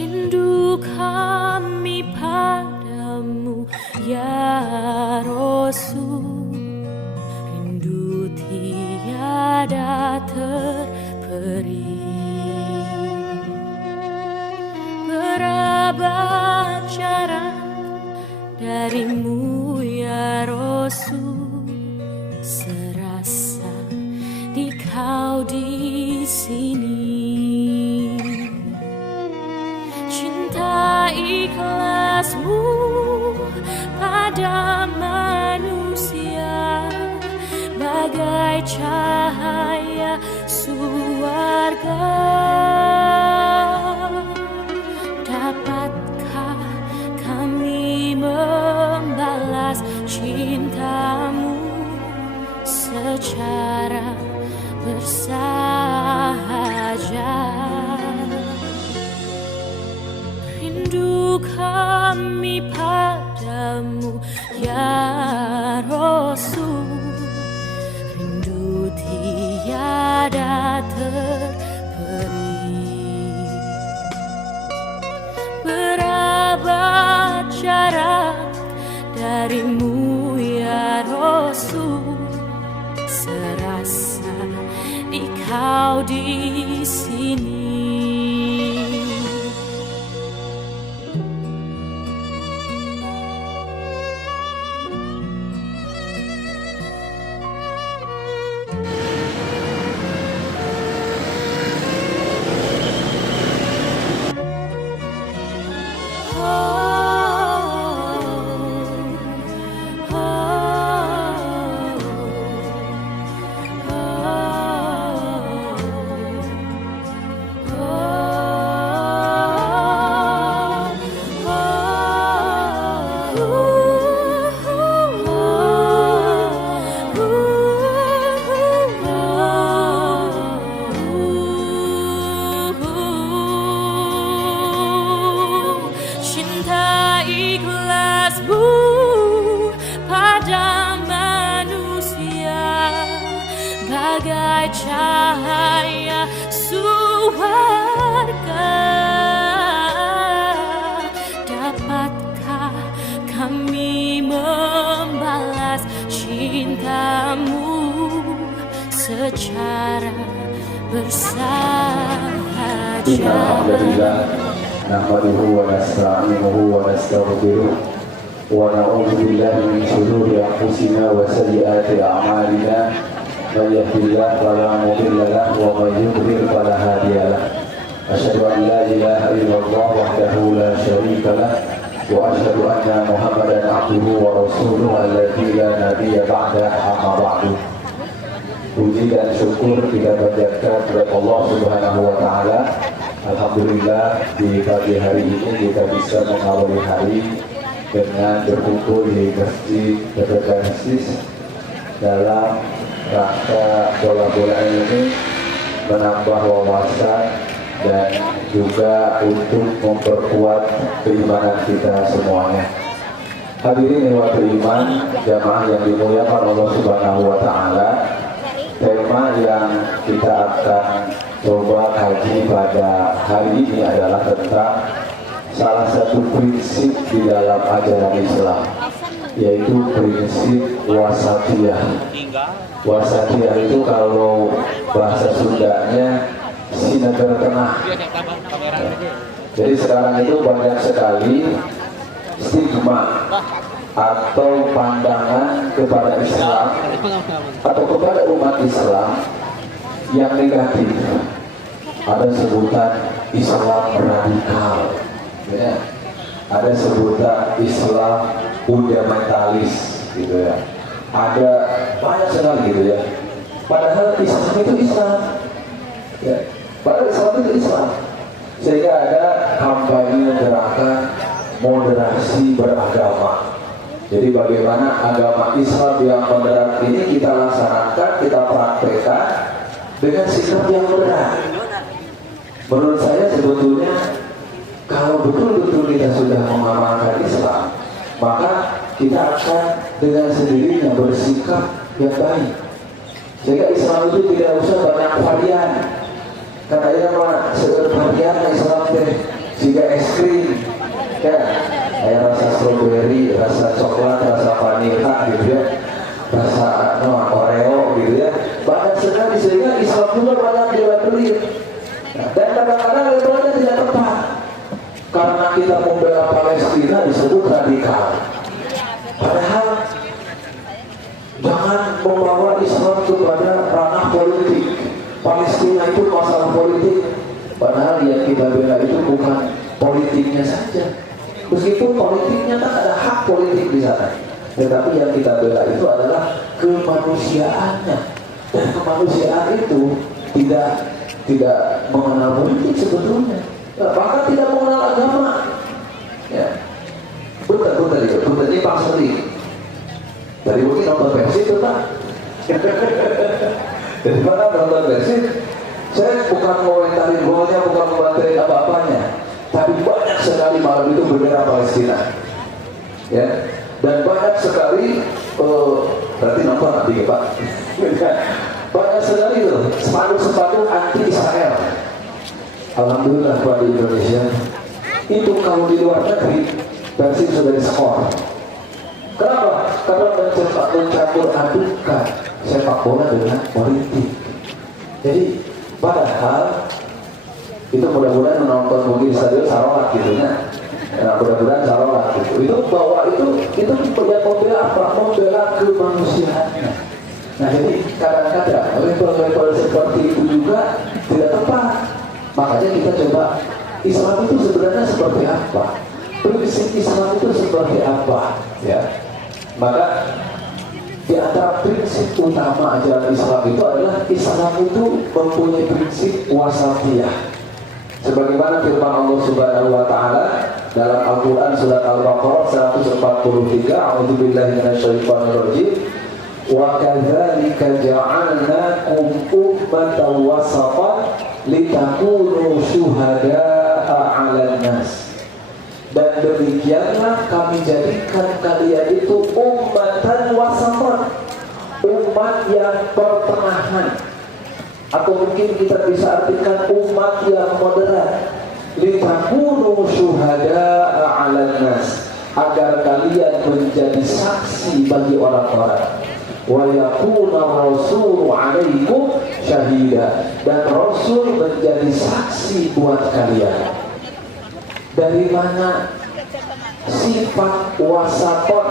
Rindu kami padamu ya Rasul, rindu tiada terperi. Berabad jarak darimu ya Rasul, serasa di kau di sini. Cinta ikhlasmu pada manusia bagai cahaya surga. Dapatkah kami membalas cintamu secara bersahaja? Rindu kami padamu ya Rasul, rindu tiada terperi. Berabad jarak darimu ya Rasul, serasa di kau di sini. Cinta ikhlasmu pada manusia bagai cahaya surga. Dapatkah kami membalas cintamu secara bersahaja? نحمده ونستعينه ونستغفره ونعوذ بالله من شرور أنفسنا وسيئات أعمالنا من يهد الله فلا مضل له ومن يضلل فلا هادي له أشهد أن لا إله إلا الله وحده لا شريك له وأشهد أن محمدا عبده ورسوله الذي لا نبي بعده أما بعد. Puji dan syukur kita panjatkan kepada Allah Subhanahu wa Ta'ala. Alhamdulillah di pagi hari ini kita bisa mengawali hari dengan berkumpul di Masjid Bergansis dalam rangka bola-bola ini menambah wawasan dan juga untuk memperkuat keimanan kita semuanya. Hadirin ikhwatul iman, jamaah yang dimuliakan Allah Subhanahu wa Ta'ala. Tema yang kita akan coba kaji pada hari ini adalah tentang salah satu prinsip di dalam ajaran Islam, yaitu prinsip wasatiyah. Wasatiyah itu kalau bahasa Sundanya si negara tengah. Jadi sekarang itu banyak sekali stigma atau pandangan kepada Islam atau kepada umat Islam yang negatif. Ada sebutan Islam radikal, ya. Ada sebutan Islam fundamentalis, gitu ya. Ada banyak sekali gitu ya. Padahal Islam itu Islam, ya. Padahal Islam itu Islam. Sehingga ada kampanye gerakan moderasi beragama. Jadi bagaimana agama Islam yang moderat ini kita laksanakan, kita praktekkan dengan sikap yang berat. Menurut saya sebetulnya kalau betul-betul kita sudah mengamalkan Islam, maka kita akan dengan sendirinya bersikap yang baik. Sehingga Islam itu tidak usah banyak varian. Karena ya varian Islam teh jika es krim kan kayak rasa strawberry, rasa coklat, rasa vanilla gitu ya, rasa Oreo gitu ya, banyak sekali sehingga Islam juga banyak dibeli. Dan kadang-kadang labelnya tidak tepat karena kita membela Palestina disebut radikal, padahal jangan membawa Islam kepada ranah politik. Palestina itu masalah politik, padahal yang kita bela itu bukan politiknya saja. Meskipun politiknya kan ada hak politik di sana, tetapi yang kita bela itu adalah kemanusiaannya. Dan kemanusiaan itu tidak mengenal politik sebetulnya, bahkan tidak mengenal agama. Ya, bentar ini Pak Seri. Tadi mungkin nonton versi itu Pak. Dari mana nonton versi? Saya bukan komentarin golnya, bukan komentarin apa-apanya, tapi banyak sekali malam itu bendera Palestina. Ya, dan banyak sekali berarti nonton nanti ya Pak. Banyak sekali itu sepatu anti Israel. Alhamdulillah Pak di Indonesia itu kalau di luar negeri versi sudah diskor. Kenapa? Karena mencampur adukan sepak bola dengan politik. Jadi padahal itu mudah-mudahan menonton mungkin stadion Sarawak gitu ya. Nah, mudah-mudahan Sarawak gitu. Itu bahwa itu membela apa? Membela kemanusiaannya. Nah, jadi kadang-kadang level-level seperti itu juga tidak tepat. Makanya kita coba Islam itu sebenarnya seperti apa? Prinsip Islam itu seperti apa? Ya. Maka di antara prinsip utama ajaran Islam itu adalah Islam itu mempunyai prinsip wasatiyah. Sebagaimana firman Allah Subhanahu wa taala dalam Al-Qur'an surat Al-Baqarah 143, A'udzubillahi minasyaitonir rajim. Wa kadzalika ja'alnakum ummatan wasatan litakunu syuhada'a 'alan nas. Dan demikianlah kami jadikan kalian itu ummatan wasatan, umat yang pertengahan, atau mungkin kita bisa artikan umat yang moderat. Litakunu syuhada'a 'alan nas, agar kalian menjadi saksi bagi orang-orang. Wa yakuna rasulu 'alaikum syahida, dan Rasul menjadi saksi buat kalian. Dari mana sifat wasaton,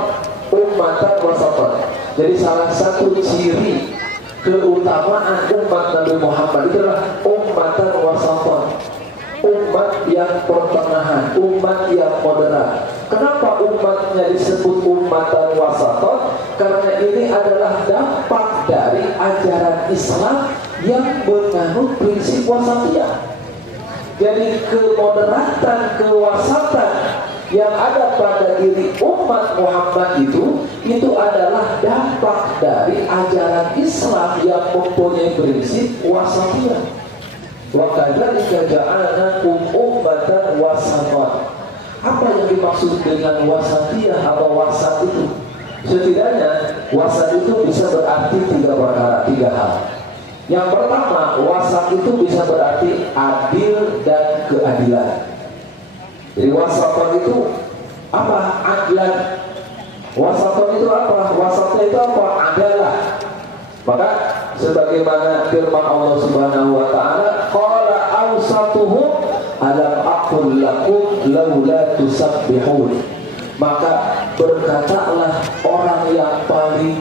ummatan wasaton? Jadi salah satu ciri keutamaan umat Nabi Muhammad itu adalah ummatan wasaton, umat yang pertengahan, umat yang moderat. Kenapa umatnya disebut ummatan wasaton? Karena ini adalah dampak dari ajaran Islam yang menganut prinsip wasatiyah. Jadi kemoderatan, kewasatan yang ada pada diri umat Muhammad itu adalah dampak dari ajaran Islam yang mempunyai prinsip wasatiyah. Wa kadzalika ja'alnakum ummatan wasatan. Apa yang dimaksud dengan wasatiyah atau wasat itu? Setidaknya wasat itu bisa berarti tiga perkara, tiga hal. Yang pertama, wasat itu bisa berarti adil dan keadilan. Jadi wasatan itu apa? Adlan. Wasatan itu apa? Wasatnya itu apa? Adalah. Maka sebagaimana firman Allah Subhanahu wa taala, qala awsatuhum alam aqul lakum laula tusabbihun. Maka berkatalah orang yang paling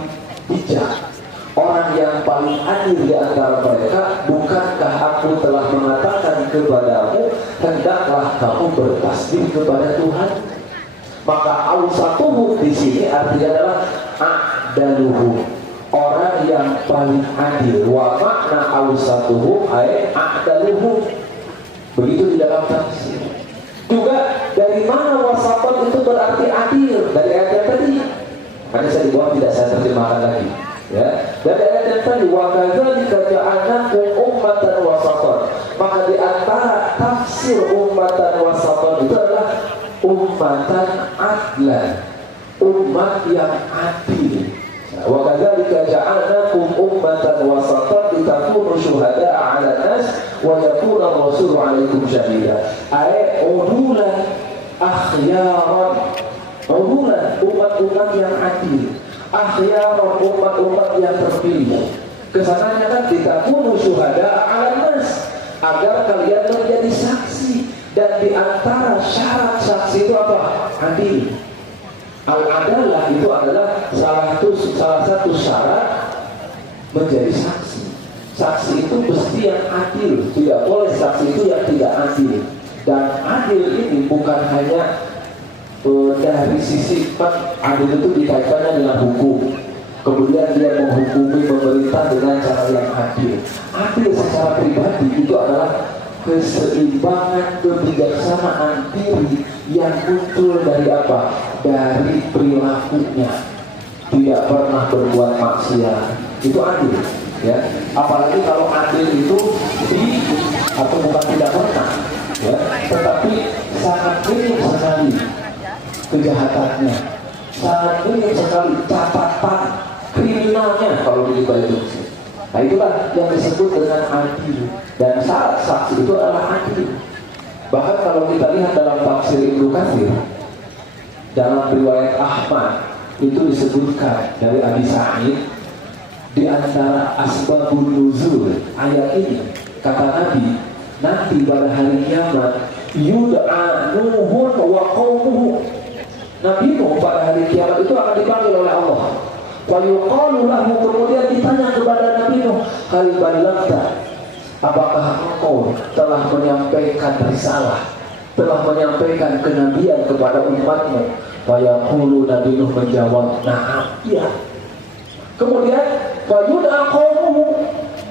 bijak, orang yang paling adil di antara mereka, bukankah aku telah mengatakan kepadamu hendaklah kamu bertasbih kepada Tuhan? Maka awsatuhum di sini artinya adalah a'daluhum, orang yang paling adil. Wa makna awsatuhum ay a'daluhum. Begitu di dalam tafsir. Juga dari mana wasatan itu berarti adil? Dari ayat tadi. Karena saya dibuat tidak saya terjemahkan lagi. Ya, dari ayat yang tadi wa kadzalika ja'alnakum ummatan wasatan. Maka di antara tafsir ummatan wasatan itu adalah ummatan adlan, umat yang adil. Wa kadzalika ja'alnakum ummatan wasatan litakunu syuhada'a 'alan nas wa yakuna ar-rasulu 'alaikum syahida. Ai udulan akhyaran, udulan umat-umat yang adil, akhyaran umat-umat yang terpilih. Kesananya kan litakunu syuhada'a 'alan nas, agar kalian menjadi saksi. Dan di antara syarat saksi itu apa? Adil. Al-adalah itu adalah salah satu syarat menjadi saksi. Saksi itu mesti yang adil, tidak boleh saksi itu yang tidak adil. Dan adil ini bukan hanya dari sisi adil itu dikaitkannya dengan hukum, kemudian dia menghukumi pemerintah dengan cara yang adil. Adil secara pribadi itu adalah keseimbangan, kebijaksanaan diri yang muncul dari apa? Dari perilakunya, tidak pernah berbuat maksiat. Itu adil, ya. Apalagi kalau adil itu atau bukan tidak pernah, ya, tetapi sangat minim sekali kejahatannya, sangat minim sekali catatan kriminalnya kalau dihitung. Nah, itulah yang disebut dengan adil. Dan syarat saksi itu adalah adil. Bahkan kalau kita lihat dalam tafsir Ibnu Katsir, dalam riwayat Ahmad itu disebutkan dari Abi Sa'id, di antara asbabun nuzul ayat ini, kata Nabi, nanti pada hari kiamat yud'a Nuhun wa qaumuhu, Nabi Nuh pada hari kiamat itu akan dipanggil oleh Allah. Wa yuqalu lahu, kemudian ditanya kepada Nabi Nuh, hal balaghta, apakah engkau telah menyampaikan risalah, telah menyampaikan kenabian kepada umatmu? Wa yaqulu, Nabi Nuh menjawab, na'am, iya. Kemudian wa yud'a qaumuhu,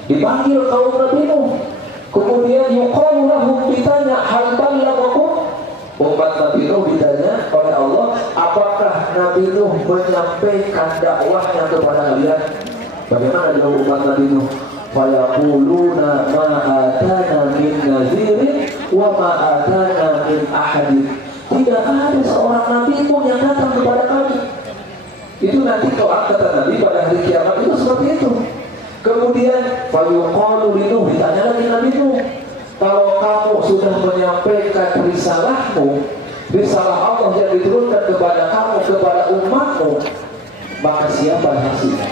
dipanggil kaum Nabi Nuh. Kemudian yuqalu lahu, ditanya, hal balaghakum, umat Nabi Nuh ditanya oleh Allah, apakah Nabi Nuh menyampaikan dakwahnya kepada kalian? Bagaimana dengan umat Nabi Nuh? Fayaquluna ma atana min nadhirin wa ma atana min ahadin. Tidak ada seorang nabi pun yang datang kepada kami. Itu nanti kalau kata Nabi pada hari kiamat itu seperti itu. Kemudian fayuqalu linuh, ditanya lagi Nabi Nuh, kalau kamu sudah menyampaikan risalahmu, risalah Allah yang diturunkan kepada kamu, kepada umatmu, maka siapa saksinya?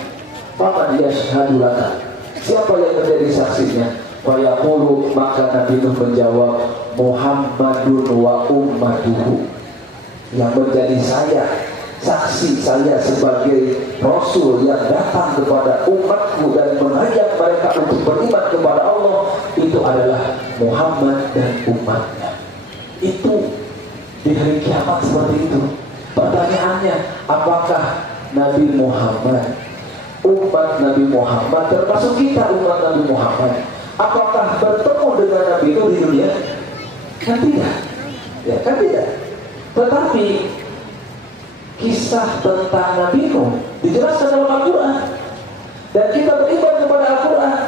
Faman yashhadu laka, siapa yang menjadi saksinya? Wa yaqulu, maka Nabi Nuh menjawab, Muhammadun wa ummatuhu, yang menjadi saya, saksi saya sebagai Rasul yang datang kepada umatku dan mengajak mereka untuk beriman kepada Allah, itu adalah Muhammad dan umatnya. Itu di hari kiamat seperti itu. Pertanyaannya, apakah Nabi Muhammad, umat Nabi Muhammad, termasuk kita umat Nabi Muhammad, apakah bertemu dengan Nabi itu di dunia? Kan tidak, ya kan tidak. Tetapi kisah tentang Nabi Nuh dijelaskan dalam Al-Quran, dan kita beriman kepada Al-Quran,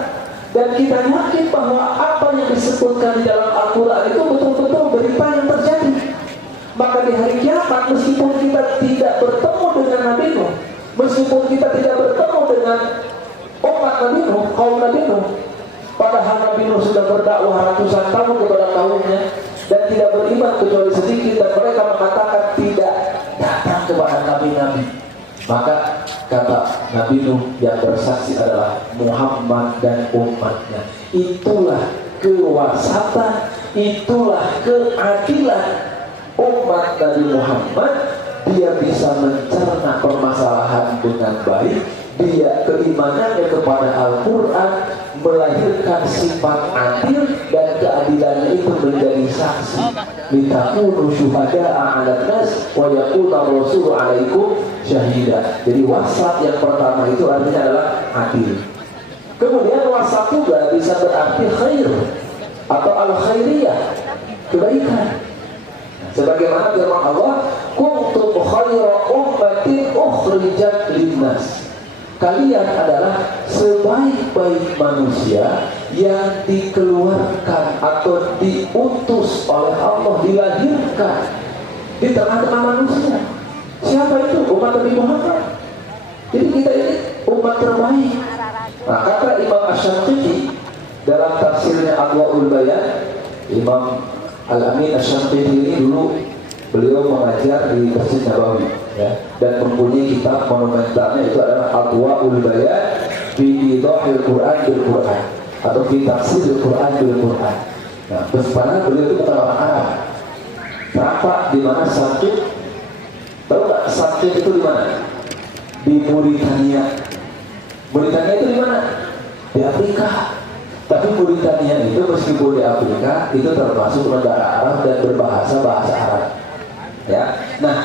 dan kita yakin bahwa apa yang disebutkan di dalam Al-Quran itu betul-betul berita yang terjadi. Maka di hari kiamat, meskipun kita tidak bertemu dengan Nabi Nuh, meskipun kita tidak bertemu dengan umat Nabi Nuh, kaum Nabi Nuh, padahal Nabi Nuh sudah berdakwah ratusan tahun kepada kaumnya dan tidak beriman kecuali sedikit, dan mereka mengatakan tidak datang kepada nabi-nabi, maka kata Nabi Nuh yang bersaksi adalah Muhammad dan umatnya. Itulah kewasatan, itulah keadilan umat Nabi Muhammad. Dia bisa mencerna permasalahan dengan baik, dia keimanannya kepada Al-Quran melahirkan sifat adil, dan keadilannya itu menjadi saksi. Litakunu syuhada'a 'alan nas wa yakuna rasulu 'alaikum syahida. Jadi wasat yang pertama itu artinya adalah adil. Kemudian wasat juga bisa berarti khair atau al-khairiyah, kebaikan. Sebagaimana firman Allah, kuntum khaira ummatin ukhrijat linnas, kalian adalah sebaik-baik manusia yang dikeluarkan atau diutus oleh Allah, dilahirkan di tengah-tengah manusia. Siapa itu? Umat Nabi Muhammad. Jadi kita ini umat terbaik. Nah, kata Imam Asy-Syanqiti dalam tafsirnya Adwaul Bayan, Imam Al-Amin Asy-Syanqiti ini dulu beliau mengajar di Masjid Nabawi, ya, dan mempunyai kitab monumentalnya itu adalah Adwaul Bayan fi Idhahil Quran bil Quran atau fi Tafsiril Quran bil Quran. Nah, sebenarnya beliau itu bukan orang Arab. Kenapa? Di mana Sakit? Tahu nggak Sakit itu di mana? Di Mauritania. Mauritania itu di mana? Di Afrika. Tapi Mauritania itu meskipun di Afrika itu termasuk negara Arab dan berbahasa bahasa Arab. Ya. Nah,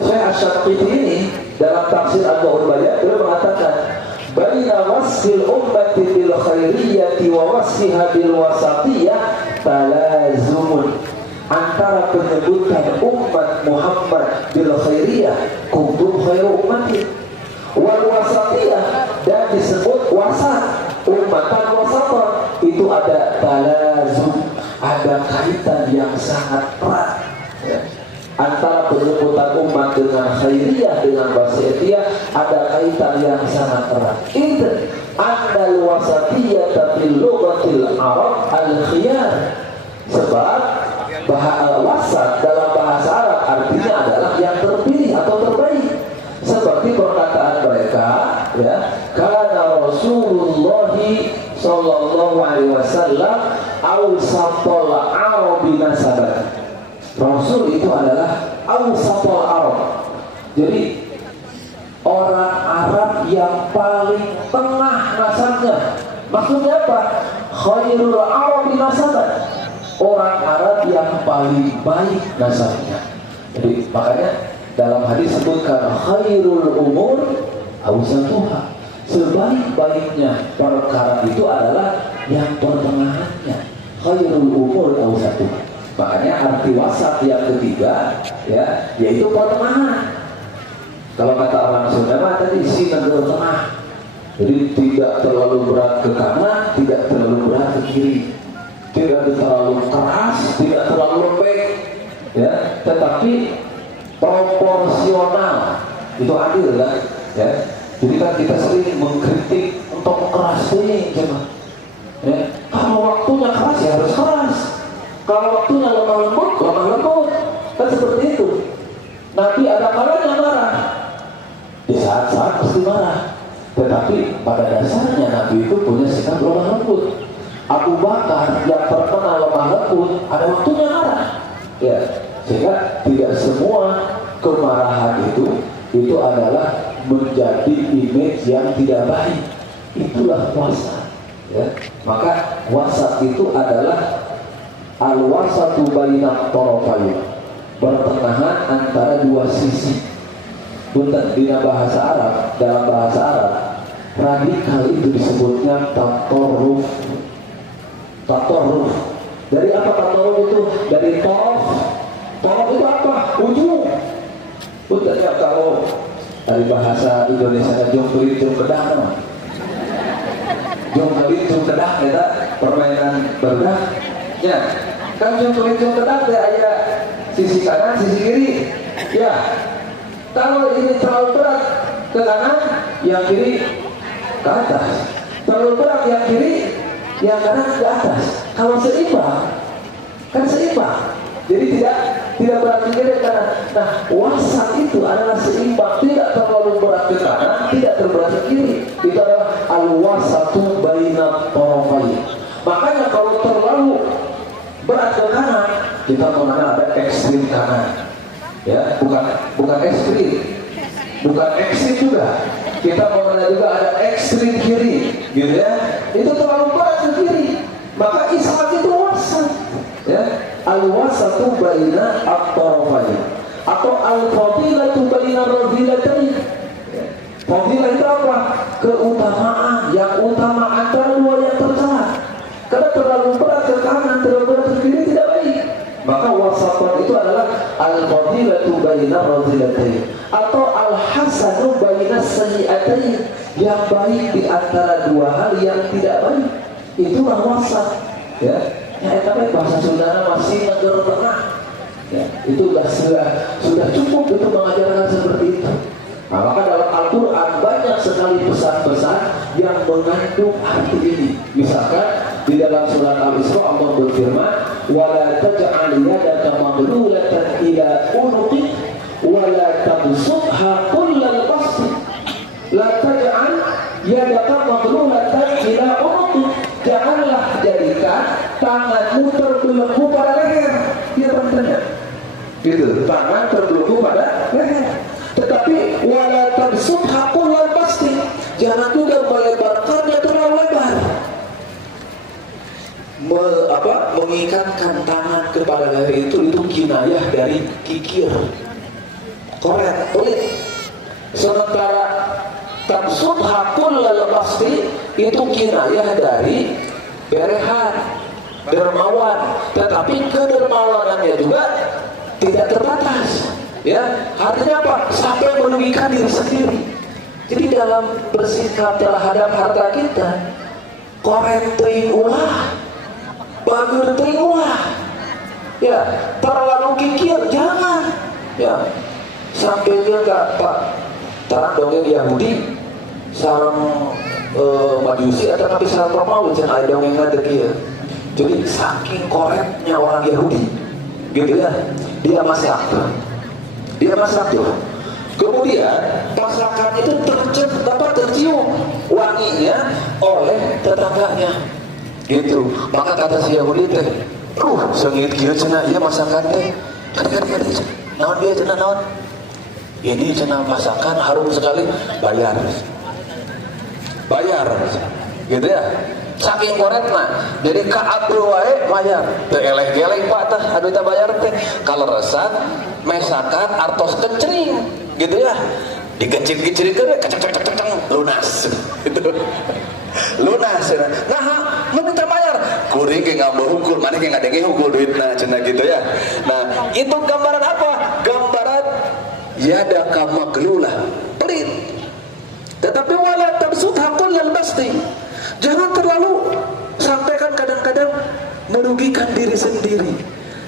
Syekh Asy-Syanqiti ini dalam tafsir Adwaul Bayan beliau mengatakan baina wasfil ummati bil khairiyyati wa wasfiha bil wasatiyah talazumun. Antara penyebutan umat Muhammad bil khairiyah, kuntum khairu ummatin, wal wasatiyah, dan disebut wasat, ummatan wasatan, itu ada talazum, ada kaitan yang sangat erat, ya. Antara penyebutan umat dengan khairiyah dengan wasatiyah ada kaitan yang sangat erat. Itu andal wasatiyah fil lughatil arab al khiyar. Sebab wasat dalam bahasa Arab artinya adalah yang terpilih atau terbaik. Seperti perkataan mereka, ya, karena Rasulullah sallallahu alaihi wasallam awsatul arabi nasaban. Rasul itu adalah awsatul arab. Jadi orang Arab yang paling tengah nasabnya. Maksudnya apa? Khairul arabi nasaban. Orang Arab yang paling baik nasabnya. Jadi makanya dalam hadis sebutkan khairul umur awsatuha. Sebaik-baiknya perkara itu adalah yang pertengahannya. Khairul umur awsatuha. Makanya arti wasat yang ketiga, ya, yaitu pertengahan. Kalau kata orang Sunda tadi isi negara tengah. Jadi tidak terlalu berat ke kanan, tidak terlalu berat ke kiri. Tidak terlalu keras, tidak terlalu lembek, ya, tetapi proporsional. Itu adil kan, ya. Jadi kan kita sering mengkritik untuk keras ini, coba. Ya. Kalau waktunya keras ya harus keras. Kalau waktunya lemah lembut, lemah lembut. Kan seperti itu. Nabi ada kalanya marah. Di saat-saat pasti marah. Tetapi pada dasarnya Nabi itu punya sikap lemah lembut. Abu Bakar yang terkenal lemah lembut ada waktunya marah, ya, sehingga tidak semua kemarahan itu adalah menjadi image yang tidak baik. Itulah wasat, ya. Maka wasat itu adalah al-wasatu baina tarafayn, pertengahan antara dua sisi. Punten dina bahasa Arab, dalam bahasa Arab radikal itu disebutnya tatorruf. Tatorruf. Dari apa tatorruf itu? Dari torof. Torof itu apa? Ujung. Untungnya kalau dari bahasa Indonesia jongkelit kedang. Jongkelit kedang itu permainan bedah. Ya, kan jongkelit kedang ada sisi kanan, sisi kiri. Ya. Kalau ini terlalu berat ke kanan, yang kiri ke atas. Terlalu berat yang kiri, yang kanan ke atas. Kalau seimbang, kan seimbang. Jadi tidak berat ke kiri kanan. Nah, wasat itu adalah seimbang, tidak terlalu berat ke kanan, tidak terlalu berat ke kiri. Itu adalah al-wasatu baina tarafayn. Makanya kalau terlalu berat ke kanan, kita mengenal ada ekstrim kanan. Ya, bukan ekstrim, bukan ekstrim juga. Kita mengenal juga ada ekstrim kiri, gitu ya. Itu terlalu berat ke kiri. Maka Islam itu wasat, ya. Al-wasatu baina at-tarafayn atau al-fadilatu baina radhilatain. Fadilah itu apa? Keutamaan yang utama antara dua yang tercela. Karena terlalu berat ke kanan, terlalu berat ke kiri tidak baik. Maka wasatan itu adalah al-fadilatu baina radhilatain atau al-hasanu baina sayyi'atain, yang baik di antara dua hal yang tidak baik. Itulah wasat, ya. Ya, tapi bahasa Sunda masih negara tengah. Ya, itu sudah cukup untuk mengajarkan seperti itu. Nah, maka dalam Al-Quran banyak sekali pesan-pesan yang mengandung arti ini. Misalkan di dalam surat Al-Isra Allah berfirman, "Wala taj'al yadaka maghlulatan ila unuqik wala tabsutha kullal basti." La taj'al yadaka maghlulatan ila unuqik. Janganlah jadikan tanganmu terbelenggu pada leher. Dia teman-teman. Gitu, tangan terbelenggu pada leher. Tetapi wala tabsutha kullal basti, jangan juga melebarkannya terlalu lebar. Mengikatkan tangan kepada leher itu kinayah dari kikir, koret, pelit. Sementara tabsutha kullal basti itu kinayah dari berehan, dermawan. Tetapi kedermawanannya juga tidak terbatas. Ya, artinya apa? Sampai merugikan diri sendiri. Jadi dalam bersikap terhadap harta kita, korek teuing ulah, bagur teuing ulah. Ya, terlalu kikir jangan. Ya, sampai dia enggak Pak. Tarang dongeng Yahudi sareng Majusi atau tapi sareng Romawi jangan ada dongeng ngadeg ya. Jadi saking koreknya orang Yahudi, gitu ya. Dia masak tuh. Kemudian masakan itu tercium wanginya oleh tetangganya. Gitu. Maka kata si Yahudi teh, sengit kieu cenah ieu masakan teh. Kadang-kadang naon dia cenah naon? Ini cenah masakan harum sekali, bayar. Gitu ya. Saking koretna, jadi ka abdul wae bayar. Teu eleh-eleh Pak teh, adu teh bayar teh. Kalau resat mesakan artos kencring, gitu ya. Dikencing-kencingkeun keceng-keceng lunas. Gitu. Lunas. Nah, meminta bayar. Kuring ge ngambah hukum, maneh ge ngadenge hukum duitna cenah gitu ya. Nah, itu gambaran apa? Gambaran yadaka maglulah, pelit. Tetapi wala tabsutha kullal basti. Jangan terlalu sampaikan kadang-kadang merugikan diri sendiri.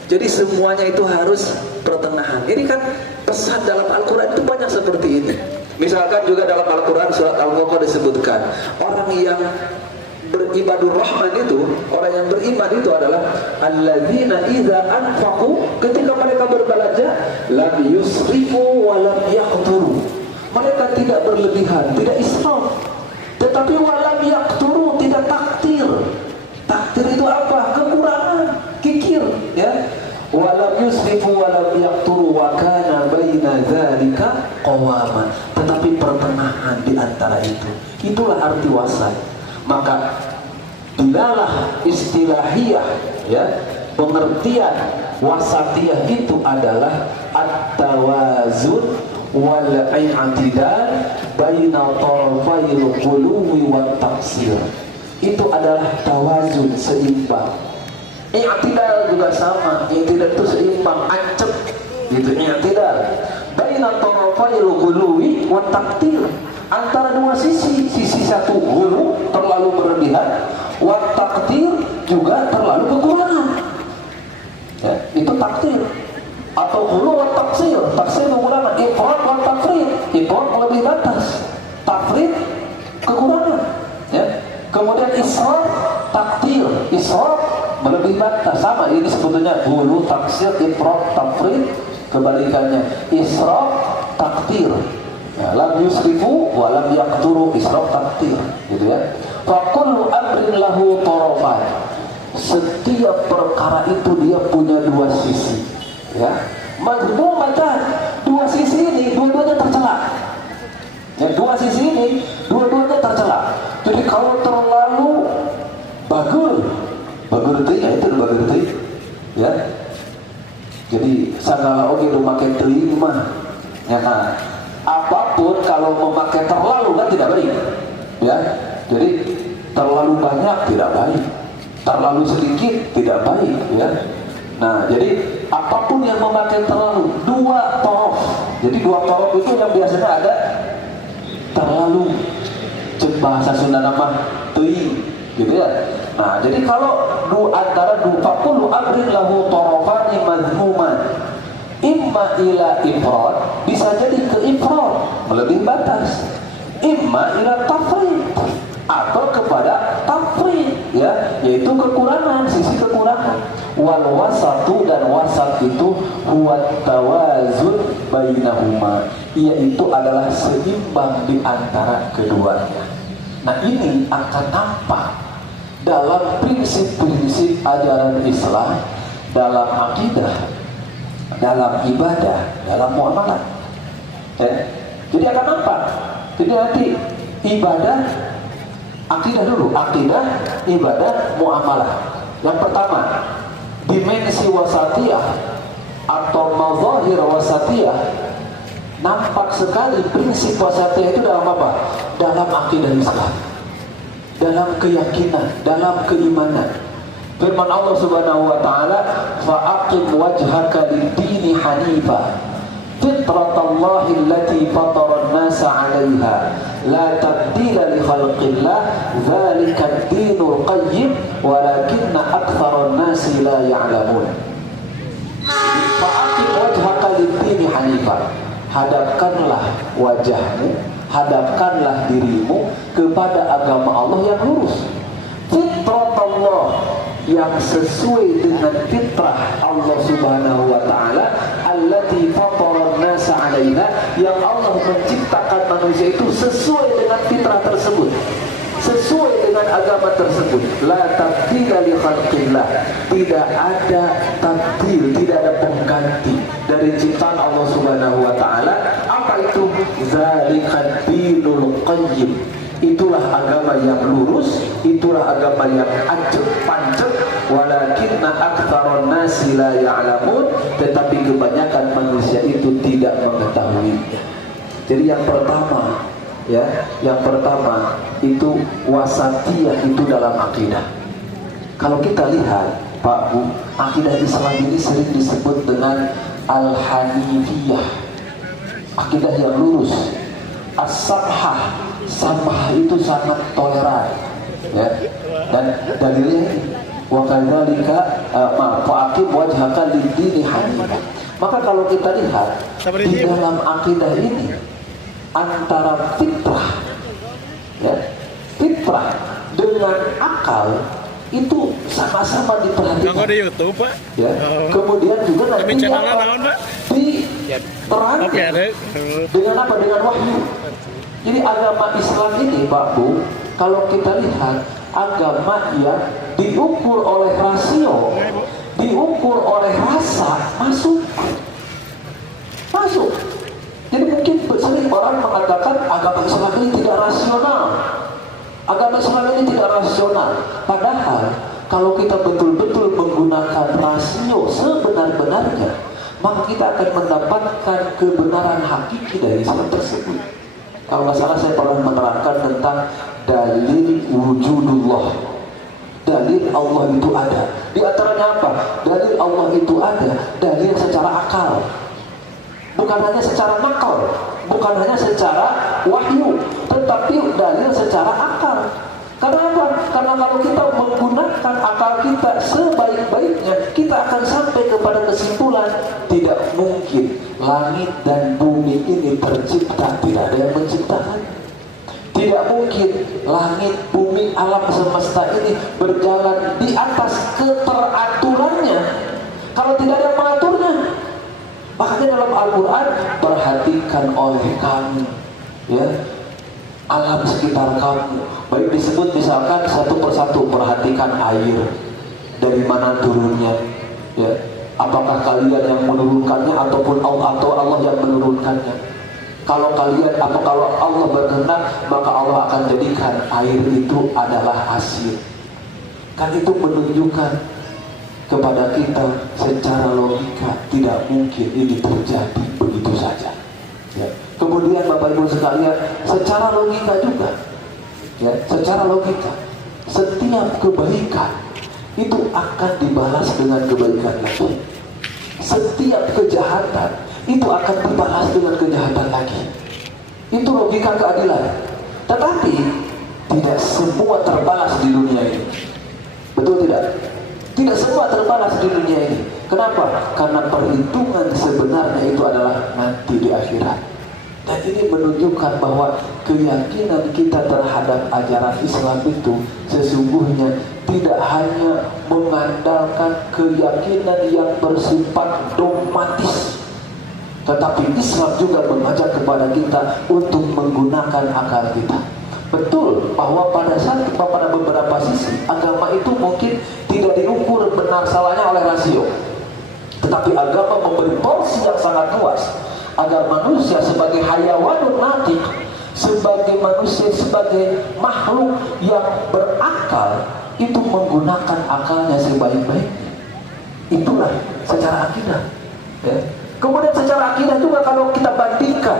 Jadi semuanya itu harus pertengahan. Ini kan pesan dalam Al-Quran itu banyak seperti ini. Misalkan juga dalam Al-Quran surat Al-Baqarah disebutkan orang yang beribadur rahman itu, orang yang beriman itu adalah alladzina idza anfaqu, ketika mereka berbelanja lam yusrifu wa lam yaqturu. Mereka tidak berlebihan, tidak israf. Tetapi walam yaqturu, tidak taktir. Taktir itu apa? Kekurangan, kikir, ya. Walam yusrifu walam yaqturu wa kana baina dzalika qawama. Tetapi pertengahan di antara itu. Itulah arti wasat. Maka dilalah istilahiyah, ya. Pengertian wasatiyah itu adalah at-tawazun wal i'tidal baina tarafayil quluwi wat taqsir. Itu adalah tawazun, seimbang. I'tidal juga sama, i'tidal itu seimbang, ancep gitu. I'tidal baina tarafayil quluwi wat taqsir, antara dua sisi. Sisi satu hulu terlalu berlebihan, wat taqsir juga terlalu kekurangan, ya, itu takdir. Atau hulu wa taksir, taksir kekurangan, ifrat wa tafrid, ifrat lebih batas, tafrid kekurangan, ya. Kemudian israf, takdir, israf lebih batas. Sama ini sebetulnya hulu, taksir, ifrat, tafrid, kebalikannya israf, takdir. Ya, lam yusrifu wa lam yaqturu, israf, takdir, gitu ya. Fa kullu amrin lahu tarafan. Setiap perkara itu dia punya dua sisi, ya. Madhmumatan, dua sisi ini dua-duanya tercela. Ya, dua sisi ini dua-duanya tercela. Jadi kalau terlalu bagur teuing, ya itu bagur teuing, ya. Jadi sagala oge nu make teuing mah, ya kan. Apapun kalau memakai terlalu kan tidak baik, ya. Jadi terlalu banyak tidak baik, terlalu sedikit tidak baik, ya. Nah, jadi apapun yang memakai terlalu, dua torof. Jadi dua torof itu yang biasanya ada terlalu, bahasa Sunda nama teuing, gitu ya. Nah, jadi kalau antara dua fakulu amrin lahu tarafani madhmuman, imma ila ifrad, bisa jadi ke ifrad, melebihi batas, imma ila tafrid atau kepada tafrid, ya, yaitu kekurangan, sisi kekurangan. Wal wasatu, dan wasat itu huwa tawazun bainahuma, yaitu adalah seimbang di antara keduanya. Nah, ini akan nampak dalam prinsip-prinsip ajaran Islam, dalam akidah, dalam ibadah, dalam muamalah. Ya. Jadi akan nampak. Jadi nanti ibadah, akidah dulu, akidah, ibadah, muamalah. Yang pertama, dimensi wasatiyah atau mazahir wasatiyah, nampak sekali prinsip wasatiyah itu dalam apa? Dalam akidah Islam, dalam keyakinan, dalam keimanan. Firman Allah Subhanahu wa taala, "Fa'aqim wajhaka lid-dini hanifa, fitratallahi allati fatara an-nasa 'alaiha, la tabdila li khalqillah, dzalika ad-dinul qayyim, walakinna aktsaran nasi la ya'lamun." Fa'aqim wajhaka lid-dini hanifa, hadapkanlah wajahmu, hadapkanlah dirimu kepada agama Allah yang lurus. Fitratullah, yang sesuai dengan fitrah Allah Subhanahu wa taala, allati fatara an-nasa 'alaiha, yang Allah menciptakan manusia itu sesuai dengan fitrah tersebut, sesuai dengan agama tersebut. La tabdila li khalqillah, tidak ada tabdil, tidak ada pengganti dari ciptaan Allah Subhanahu wa taala. Apa itu? Zalikad dinul qayyim, itulah agama yang lurus, itulah agama yang ajeb pancet. Walakinna aktsaran nasi la ya'lamun, tetapi kebanyakan manusia itu tidak mengetahuinya. Jadi yang pertama, ya, yang pertama itu wasatiyah itu dalam akidah. Kalau kita lihat, Pak Bu, akidah Islam ini sering disebut dengan al-hanifiyah, akidah yang lurus. As-samhah, samhah itu sangat toleran, ya. Dan dalilnya ini, wa kadzalika fa'aqim wajhaka lid-dini hanifan. Maka kalau kita lihat di dalam akidah ini, antara fitrah, ya, fitrah dengan akal itu sama-sama diperhatikan. Di YouTube, Pak. Ya. Kemudian juga nanti diterangkan dengan apa? Dengan wahyu. Jadi agama Islam ini, Pak Bu, kalau kita lihat agama yang diukur oleh rasio, diukur oleh rasa, masuk. Jadi mungkin sering orang mengatakan agama Islam ini tidak rasional, agama Islam ini tidak rasional. Padahal kalau kita betul-betul menggunakan rasio sebenar-benarnya, maka kita akan mendapatkan kebenaran hakiki dari Islam tersebut. Kalau nggak salah saya pernah menerangkan tentang dalil wujudullah, dalil Allah itu ada. Di antaranya apa? Dalil Allah itu ada, dalil secara akal, bukan hanya secara nakal, bukan hanya secara wahyu, tetapi dalil secara akal. Karena apa? Karena kalau kita menggunakan akal kita sebaik-baiknya, kita akan sampai kepada kesimpulan tidak mungkin langit dan bumi ini tercipta, tidak ada yang menciptakan. Tidak mungkin langit, bumi, alam semesta ini berjalan di atas keteraturannya kalau tidak ada yang mengaturnya. Makanya dalam Al-Quran, perhatikan oleh kamu, ya, alam sekitar kamu. Baik disebut misalkan satu persatu, perhatikan air, dari mana turunnya, ya, apakah kalian yang menurunkannya ataupun Allah yang menurunkannya. Kalau kalian, apa kalau Allah berkehendak, maka Allah akan jadikan air itu adalah hasil. Kan itu menunjukkan kepada kita secara logika tidak mungkin ini terjadi begitu saja, ya. Kemudian Bapak Ibu sekalian, secara logika juga, ya, secara logika setiap kebaikan itu akan dibalas dengan kebaikan lagi. Setiap kejahatan itu akan dibalas dengan kejahatan lagi. Itu logika keadilan. Tetapi tidak semua terbalas di dunia ini. Betul tidak? Tidak semua terbalas di dunia ini. Kenapa? Karena perhitungan sebenarnya itu adalah nanti di akhirat. Dan ini menunjukkan bahwa keyakinan kita terhadap ajaran Islam itu sesungguhnya tidak hanya mengandalkan keyakinan yang bersifat dogmatis, tetapi Islam juga mengajak kepada kita untuk menggunakan akal kita. Betul bahwa pada beberapa sisi agama itu mungkin tidak diukur benar salahnya oleh rasio, tetapi agama memberi porsi yang sangat luas agar manusia sebagai hayawanun natik, sebagai manusia, sebagai makhluk yang berakal, itu menggunakan akalnya sebaik-baiknya. Itulah secara akidah, ya. Kemudian secara akidah juga kalau kita bandingkan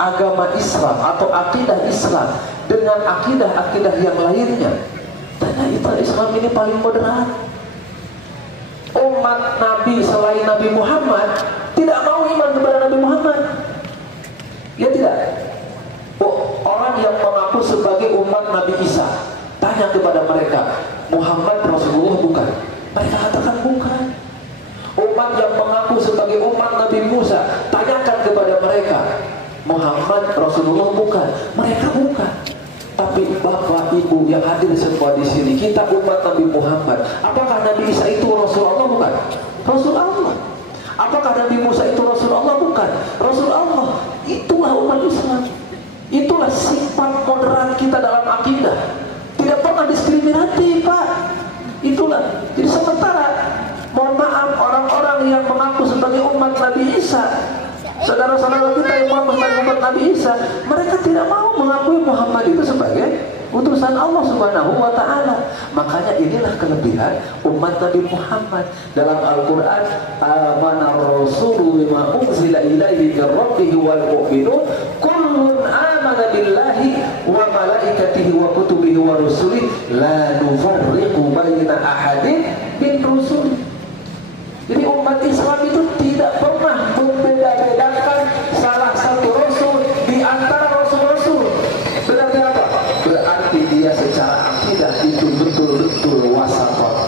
agama Islam atau akidah Islam dengan akidah-akidah yang lainnya, ternyata Islam ini paling moderat. Umat Nabi selain Nabi Muhammad tidak mau iman kepada Nabi Muhammad. Ya tidak. Orang yang mengaku sebagai umat Nabi Isa, tanya kepada mereka, Muhammad Rasulullah bukan? Mereka katakan bukan. Umat yang mengaku sebagai umat Nabi Musa, tanyakan kepada mereka, Muhammad Rasulullah bukan? Mereka bukan. Tapi Bapak Ibu yang hadir semua di sini, kita umat Nabi Muhammad. Apakah Nabi Isa itu Rasulullah bukan? Rasul Allah. Apakah Nabi Musa itu Rasul Allah bukan? Rasul Allah. Itulah umat Islam. Itulah sifat moderat kita dalam akidah. Tidak pernah diskriminatif, Pak. Itulah. Jadi sementara, mohon maaf, orang-orang yang mengaku sebagai umat Nabi Isa, saudara-saudara kita yang mengaku sebagai umat Nabi Isa, mereka tidak mau mengakui Muhammad itu sebagai utusan Allah Subhanahu wa ta'ala. Makanya inilah kelebihan umat Nabi Muhammad. Dalam Al-Quran, amanar rasulu bima unzila ilaihi min rabbih wal mu'minun kullun amana billahi wa malaikatihi wa kutubihi wa rusulihi la nufarriqu baina ahadin min rusulihi. Jadi umat Islam itu tidak pernah membeda-bedakan salah satu rasul di antara rasul-rasul. Berarti apa? Berarti dia secara akidah itu betul-betul wasatah.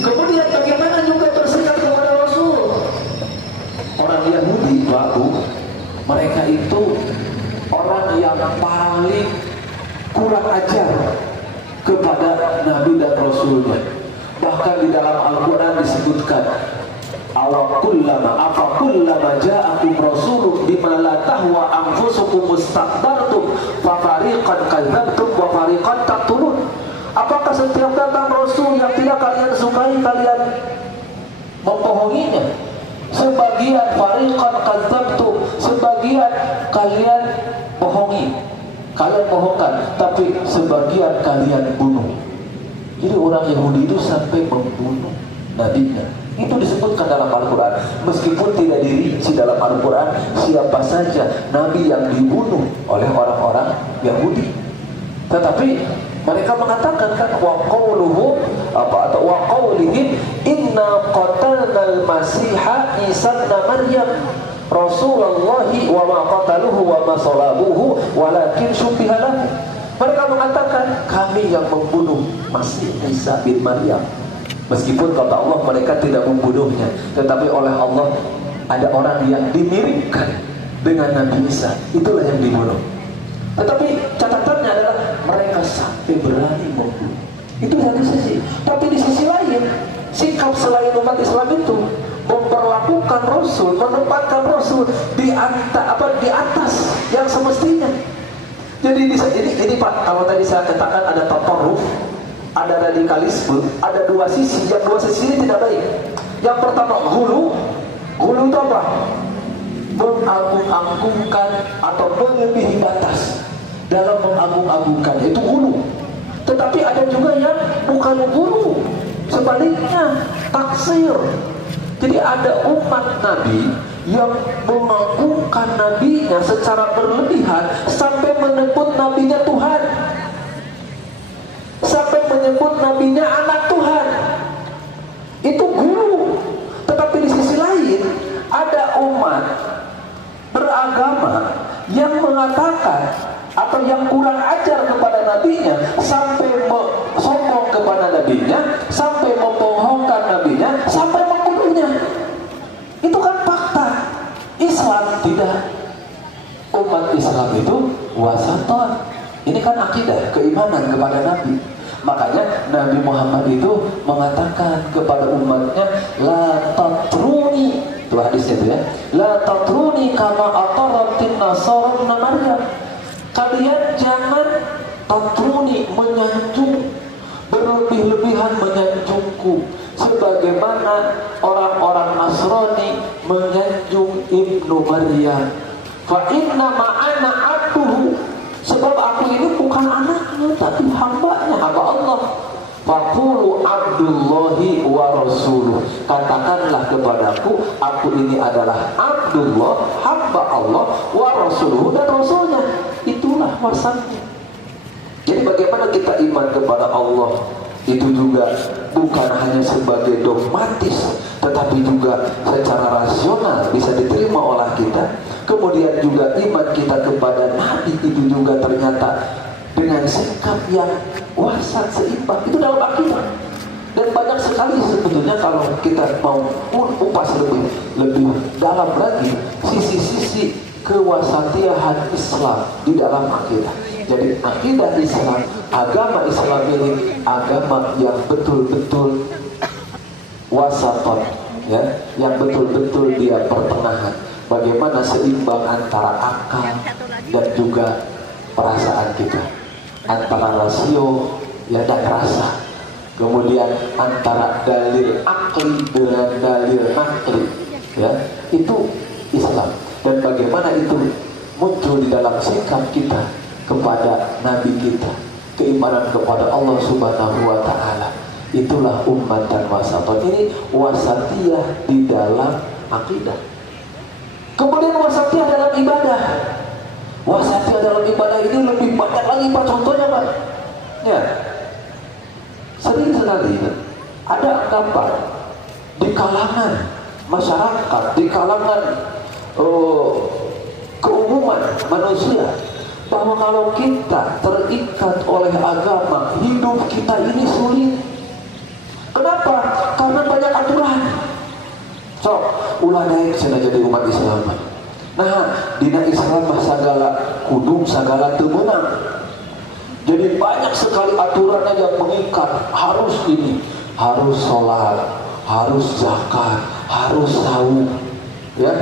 Kemudian bagaimana juga bersikap kepada rasul? Orang Yahudi, Bapak, mereka itu orang yang paling kurang ajar kepada Nabi dan Rasulnya. Bahkan di dalam Al-Quran disebutkan, afakullama ja'akum rasulun bima la tahwa anfusukum mustakbartum fa fariqan kadzabtum wa fariqan taqtulun. Apakah setiap datang rasul yang tidak kalian sukai kalian membohonginya? Sebagian fariqan kadzabtum, sebagian kalian bohongi, kalian bohongkan, tapi sebagian kalian bunuh. Jadi orang Yahudi itu sampai membunuh nabinya. Itu disebutkan dalam Al-Quran. Meskipun tidak dirinci dalam Al-Quran siapa saja nabi yang dibunuh oleh orang-orang Yahudi, tetapi mereka mengatakan kan wa qawluhu atau wa qawlihim inna qatalnal masiha Isa ibn Maryam Rasulullahi wa ma qataluhu wa ma salabuhu walakin syubbiha lahu. Mereka mengatakan kami yang membunuh Masih Isa bin Maryam. Meskipun kata Allah mereka tidak membunuhnya, tetapi oleh Allah ada orang yang dimiripkan dengan Nabi Isa, itulah yang dibunuh. Tetapi catatannya adalah mereka sampai berani membunuh. Itu satu sisi. Tapi di sisi lain, sikap selain umat Islam itu memperlakukan Rasul, menempatkan Rasul di atas yang semestinya. Jadi ini Pak, kalau tadi saya katakan ada tatarruf, ada radikalisme, ada dua sisi. Yang dua sisi ini tidak baik. Yang pertama ghulu itu apa? Mengagung-agungkan atau melebihi batas dalam mengagung-agungkan, itu ghulu. Tetapi ada juga yang bukan ghulu, sebaliknya taksir. Jadi ada umat Nabi yang mengagungkan nabinya secara berlebihan sampai menyebut nabinya Tuhan, sampai menyebut nabinya anak Tuhan. Itu guru. Tetapi di sisi lain ada umat beragama yang mengatakan atau yang kurang ajar kepada nabinya sampai sombong kepada nabinya, sampai membohongkan nabinya, sampai membunuhnya. Itu kan fakta. Islam tidak. Islam itu wasaton. Ini kan akidah, keimanan kepada Nabi. Makanya Nabi Muhammad itu mengatakan kepada umatnya, la tatruni, itu hadisnya itu ya, la tatruni kama ataratin nasara ibn Maryam. Kalian jangan tatruni, menyanjung, berlebih-lebihan menyanjungku, sebagaimana orang-orang Nasrani menyanjung Ibnu Maryam. Fa inna ma'ana abduhu, sebab aku ini bukan anaknya tapi hambanya, hamba Allah. Faqulu Abdullahi wa rasuluh, katakanlah kepadaku, aku ini adalah Abdullah, hamba Allah, wa rasuluh, dan rasulnya. Itulah wasannya. Jadi bagaimana kita iman kepada Allah itu juga bukan hanya sebagai dogmatis, tetapi juga secara rasional bisa diterima oleh kita. Kemudian juga iman kita kepada Nabi itu juga ternyata dengan sikap yang wasat, seimbang. Itu dalam akidah. Dan banyak sekali sebetulnya kalau kita mau upas lebih dalam lagi sisi-sisi kewasatiaan Islam di dalam akidah. Jadi akidah Islam, agama Islam ini agama yang betul-betul wasaton, ya, yang betul-betul dia pertengahan. Bagaimana seimbang antara akal dan juga perasaan kita, antara rasio ya dan rasa, kemudian antara dalil akli dengan dalil nakli, ya, itu Islam. Dan bagaimana itu muncul di dalam sikap kita kepada Nabi kita, keimanan kepada Allah Subhanahu wa Ta'ala. Itulah ummatan wasaton. Ini wasatiyah di dalam akidah. Kemudian wasatiyah dalam ibadah. Wasatiyah dalam ibadah ini lebih banyak lagi Pak contohnya Pak. Ya, sering sekali ada anggapan di kalangan masyarakat, di kalangan keumuman manusia, bahwa kalau kita terikat oleh agama, hidup kita ini sulit. Kenapa? Karena banyak aturan. So, ulah naik sana jadi umat Islam. Nah, dina Islam sagala kudung, sagala temenang. Jadi banyak sekali aturannya yang mengikat. Harus ini, harus sholat, harus zakat, harus saum, ya,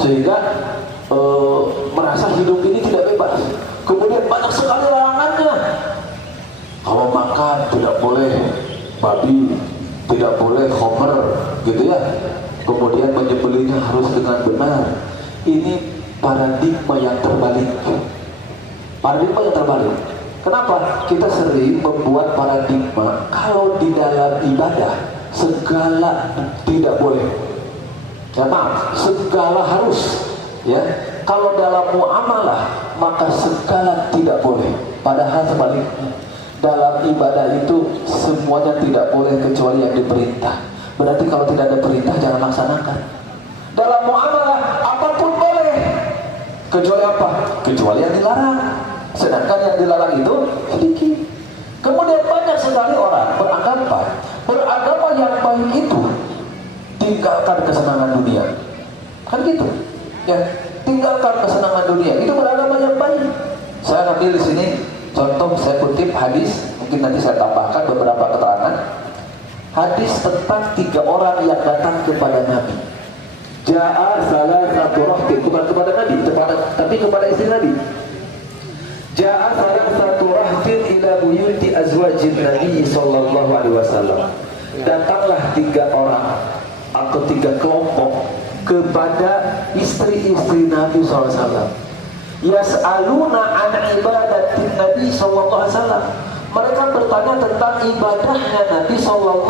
sehingga merasa hidup ini tidak bebas. Kemudian banyak sekali larangannya. Kalau makan tidak boleh babi, tidak boleh khomer, gitu ya. Kemudian menyembelihnya harus dengan benar. Ini paradigma yang terbalik. Paradigma yang terbalik. Kenapa? Kita sering membuat paradigma kalau di dalam ibadah segala tidak boleh. Ya maaf, segala harus. Ya, kalau dalam muamalah maka segala tidak boleh. Padahal sebaliknya, dalam ibadah itu semuanya tidak boleh kecuali yang diperintah. Berarti kalau tidak ada perintah jangan laksanakan. Dalam muamalah apapun boleh, kecuali apa? Kecuali yang dilarang. Sedangkan yang dilarang itu sedikit. Kemudian banyak sekali orang beranggapan beragama yang baik itu tinggalkan kesenangan dunia. Kan gitu. Ya, tinggalkan kesenangan dunia. Itu beragama yang baik. Saya ambil di sini contoh, saya kutip hadis, mungkin nanti saya tambahkan beberapa keterangan. Hadis tentang 3 orang yang datang kepada Nabi. Ja'a salah satu rahtin, bukan kepada Nabi, tapi kepada istri Nabi. Ja'a salah satu rahtin ila buyuti azwajin Nabi sallallahu alaihi wasallam. Datanglah 3 orang atau 3 kelompok kepada istri-istri Nabi SAW. Yas'aluna an ibadatin Nabi SAW. Mereka bertanya tentang ibadahnya Nabi SAW.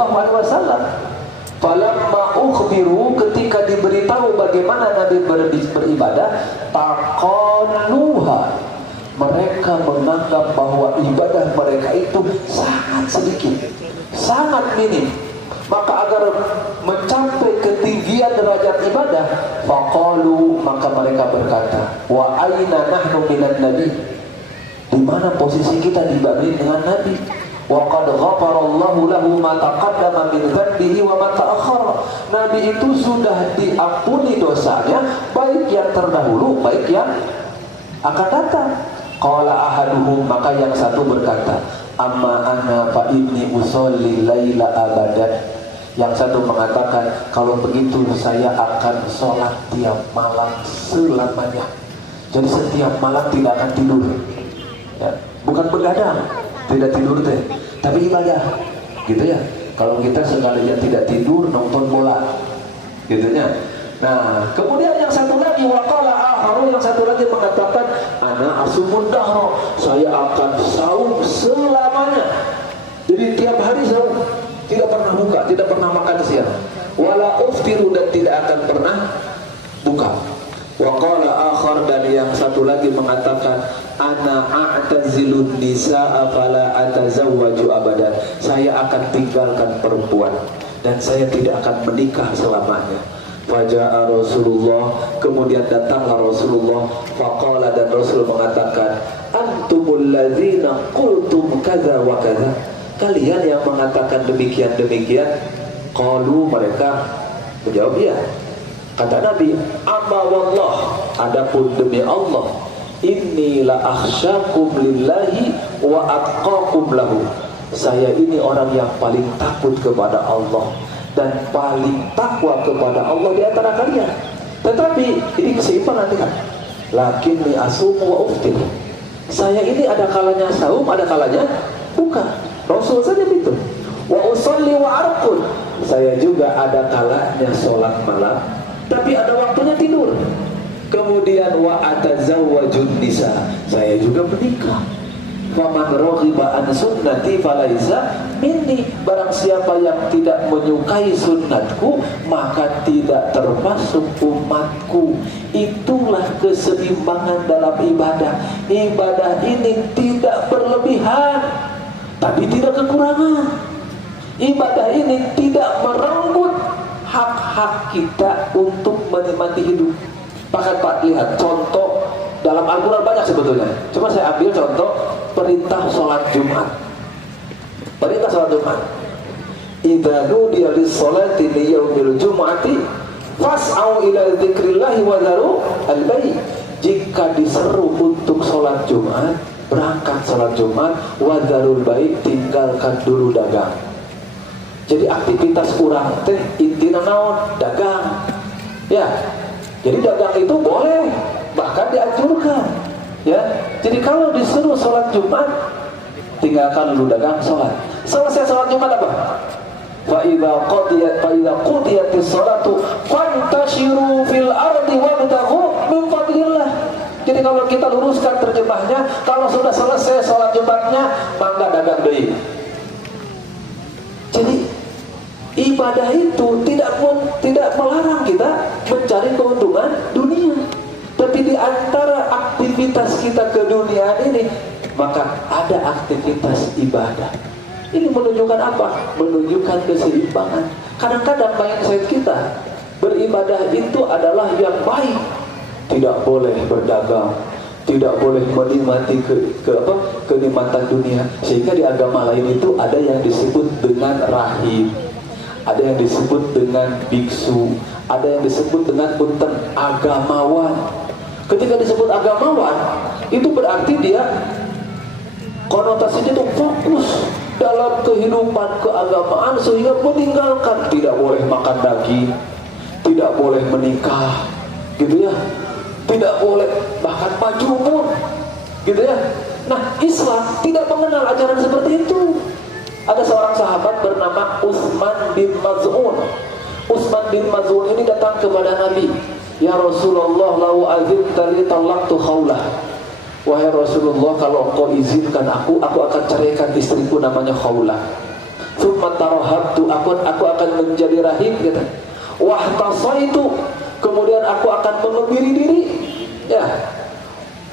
Falamma ukhbiru, ketika diberitahu bagaimana Nabi beribadah, taqalluha, mereka menganggap bahwa ibadah mereka itu sangat sedikit, sangat minim. Maka agar mencapai ketinggian derajat ibadah, faqalu, maka mereka berkata, wa aina nahnu minan nabi, di mana posisi kita dibanding dengan Nabi? Wa qad ghafarallahu lahu ma taqaddama min dhanbihi wa ma ta'akhkhara. Nabi itu sudah diampuni dosanya, baik yang terdahulu, baik yang akan datang. Qala ahaduhum, maka yang satu berkata, amma anna fa inni usolli laila abadan. Yang satu mengatakan, kalau begitu saya akan sholat tiap malam selamanya. Jadi setiap malam tidak akan tidur. Ya, bukan begadang, tidak tidur teh, tapi ibadah, gitu ya. Kalau kita sekalinya tidak tidur nonton bola, gitu ya. Nah, kemudian yang satu lagi waqala akharu, yang satu lagi mengatakan, ana asumun dahra, saya akan saum selamanya. Jadi tiap hari saum, tidak pernah buka, tidak pernah makan siang. Wala uftiru, dan tidak akan pernah buka. Waqala akhar, dan yang satu lagi mengatakan, ana a'tazilun nisaa fala atazawwaju abadan. Saya akan tinggalkan perempuan dan saya tidak akan menikah selamanya. Faja'a Rasulullah, kemudian datanglah Rasulullah. Faqala, dan Rasul mengatakan, antumul ladzina qultum kadza wa kadza. Kalian yang mengatakan demikian-demikian. Qalu, mereka menjawab ya. Kata Nabi, amma wallah, adapun demi Allah, inni la akhsyakum lillahi wa atqakum lahu. Saya ini orang yang paling takut kepada Allah dan paling takwa kepada Allah di antara kalian. Tetapi ini keseimbangan kan. Lakinni asumu wa uftir. Saya ini ada kalanya saum, ada kalanya bukan. Rasul saja itu. Wa usolli wa arqud. Saya juga ada kalanya sholat malam, tapi ada waktunya tidur. Kemudian wa atazawwajun nisa, saya juga menikah. Faman raghiba an sunnati falaisa minni, barang siapa yang tidak menyukai sunnatku maka tidak termasuk umatku. Itulah keseimbangan dalam ibadah. Ibadah ini tidak berlebihan tapi tidak kekurangan. Ibadah ini tidak merenggut hak-hak kita untuk menikmati hidup. Bahkan Pak, lihat contoh dalam Al-Quran banyak sebetulnya. Cuma saya ambil contoh perintah sholat Jumat. Perintah sholat Jumat. Idza nudiya lis-sholati li yaumil jumu'ati fas'au ila dzikrillahi wa dharu al-bai'. Jika diseru untuk sholat Jumat, berangkat sholat Jumat, wa dharul bai', tinggalkan dulu dagang. Jadi aktivitas kurang teh intina naon? Dagang. Ya. Jadi dagang itu boleh, bahkan dianjurkan. Ya. Jadi kalau disuruh sholat Jumat, tinggalkan dulu dagang, sholat. Selesai sholat Jumat apa? Fa idza qudiyatis sholatu fantashiru fil ardi wabtaghu min fadlillah. Jadi kalau kita luruskan terjemahnya, kalau sudah selesai sholat Jumatnya, maka dagang deui. Jadi ibadah itu tidak melarang kita mencari keuntungan dunia, tapi di antara aktivitas kita ke dunia ini, maka ada aktivitas ibadah. Ini menunjukkan apa? Menunjukkan keseimbangan. Kadang-kadang mindset kita beribadah itu adalah yang baik. Tidak boleh berdagang, tidak boleh menikmati kenikmatan dunia. Sehingga di agama lain itu ada yang disebut dengan rahib, ada yang disebut dengan biksu, ada yang disebut dengan punten agamawan. Ketika disebut agamawan, itu berarti dia konotasinya itu fokus dalam kehidupan keagamaan, sehingga meninggalkan, tidak boleh makan daging, tidak boleh menikah, gitu ya, tidak boleh bahkan majnun, gitu ya. Nah, Islam tidak mengenal ajaran seperti itu. Ada seorang sahabat bernama Utsman bin Maz'un. Utsman bin Maz'un ini datang kepada Nabi, ya Rasulullah, lau azinta li talaqtu khawlah. Wahai Rasulullah, kalau engkau izinkan aku akan ceraikan istriku namanya Khawlah. Tsumma tarahabtu, aku akan menjadi rahib, kata. Wahtasaitu, kemudian aku akan mengebiri diri, ya.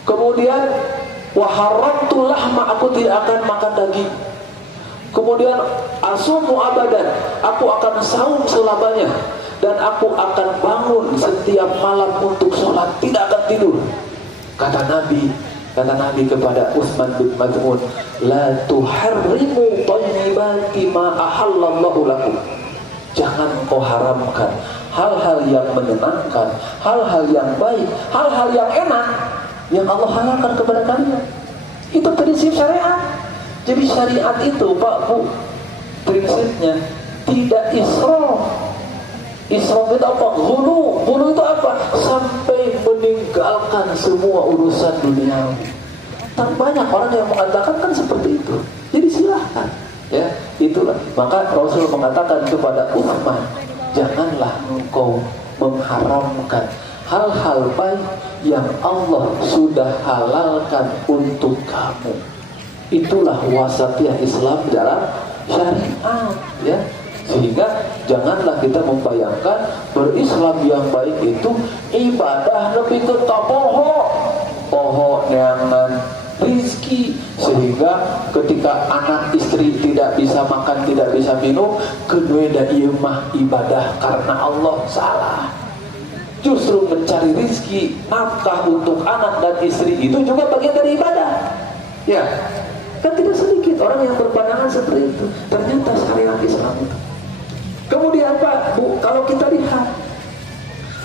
Kemudian waharamtu lahma, aku tidak akan makan daging. Kemudian asumu abadan, aku akan saum selamanya, dan aku akan bangun setiap malam untuk sholat, tidak akan tidur. Kata Nabi kepada Utsman bin Maz'un, la tuharrimu thayyibati ma ahallallahu lakum. Jangan kau haramkan hal-hal yang menyenangkan, hal-hal yang baik, hal-hal yang enak yang Allah halalkan kepada kalian. Itu prinsip syariat. Jadi syariat itu Pak Bu, prinsipnya tidak israf. Israf itu apa? Ghulu. Ghulu itu apa? Sampai meninggalkan semua urusan dunia. Tak banyak orang yang mengatakan kan seperti itu. Jadi silahkan. Ya, itulah. Maka Rasul mengatakan kepada Utsman, janganlah engkau mengharamkan hal-hal baik yang Allah sudah halalkan untuk kamu. Itulah wasatiyah Islam dalam syariat, ya. Sehingga janganlah kita membayangkan berislam yang baik itu ibadah lebih ke poho neangan rizki, sehingga ketika anak istri tidak bisa makan, tidak bisa minum, kedua dan ieu mah ibadah karena Allah. Salah. Justru mencari rizki, nafkah untuk anak dan istri itu juga bagian dari ibadah. Ya, kan tidak sedikit orang yang berpandangan seperti itu. Ternyata syariat Islam itu. Kemudian Pak Bu, kalau kita lihat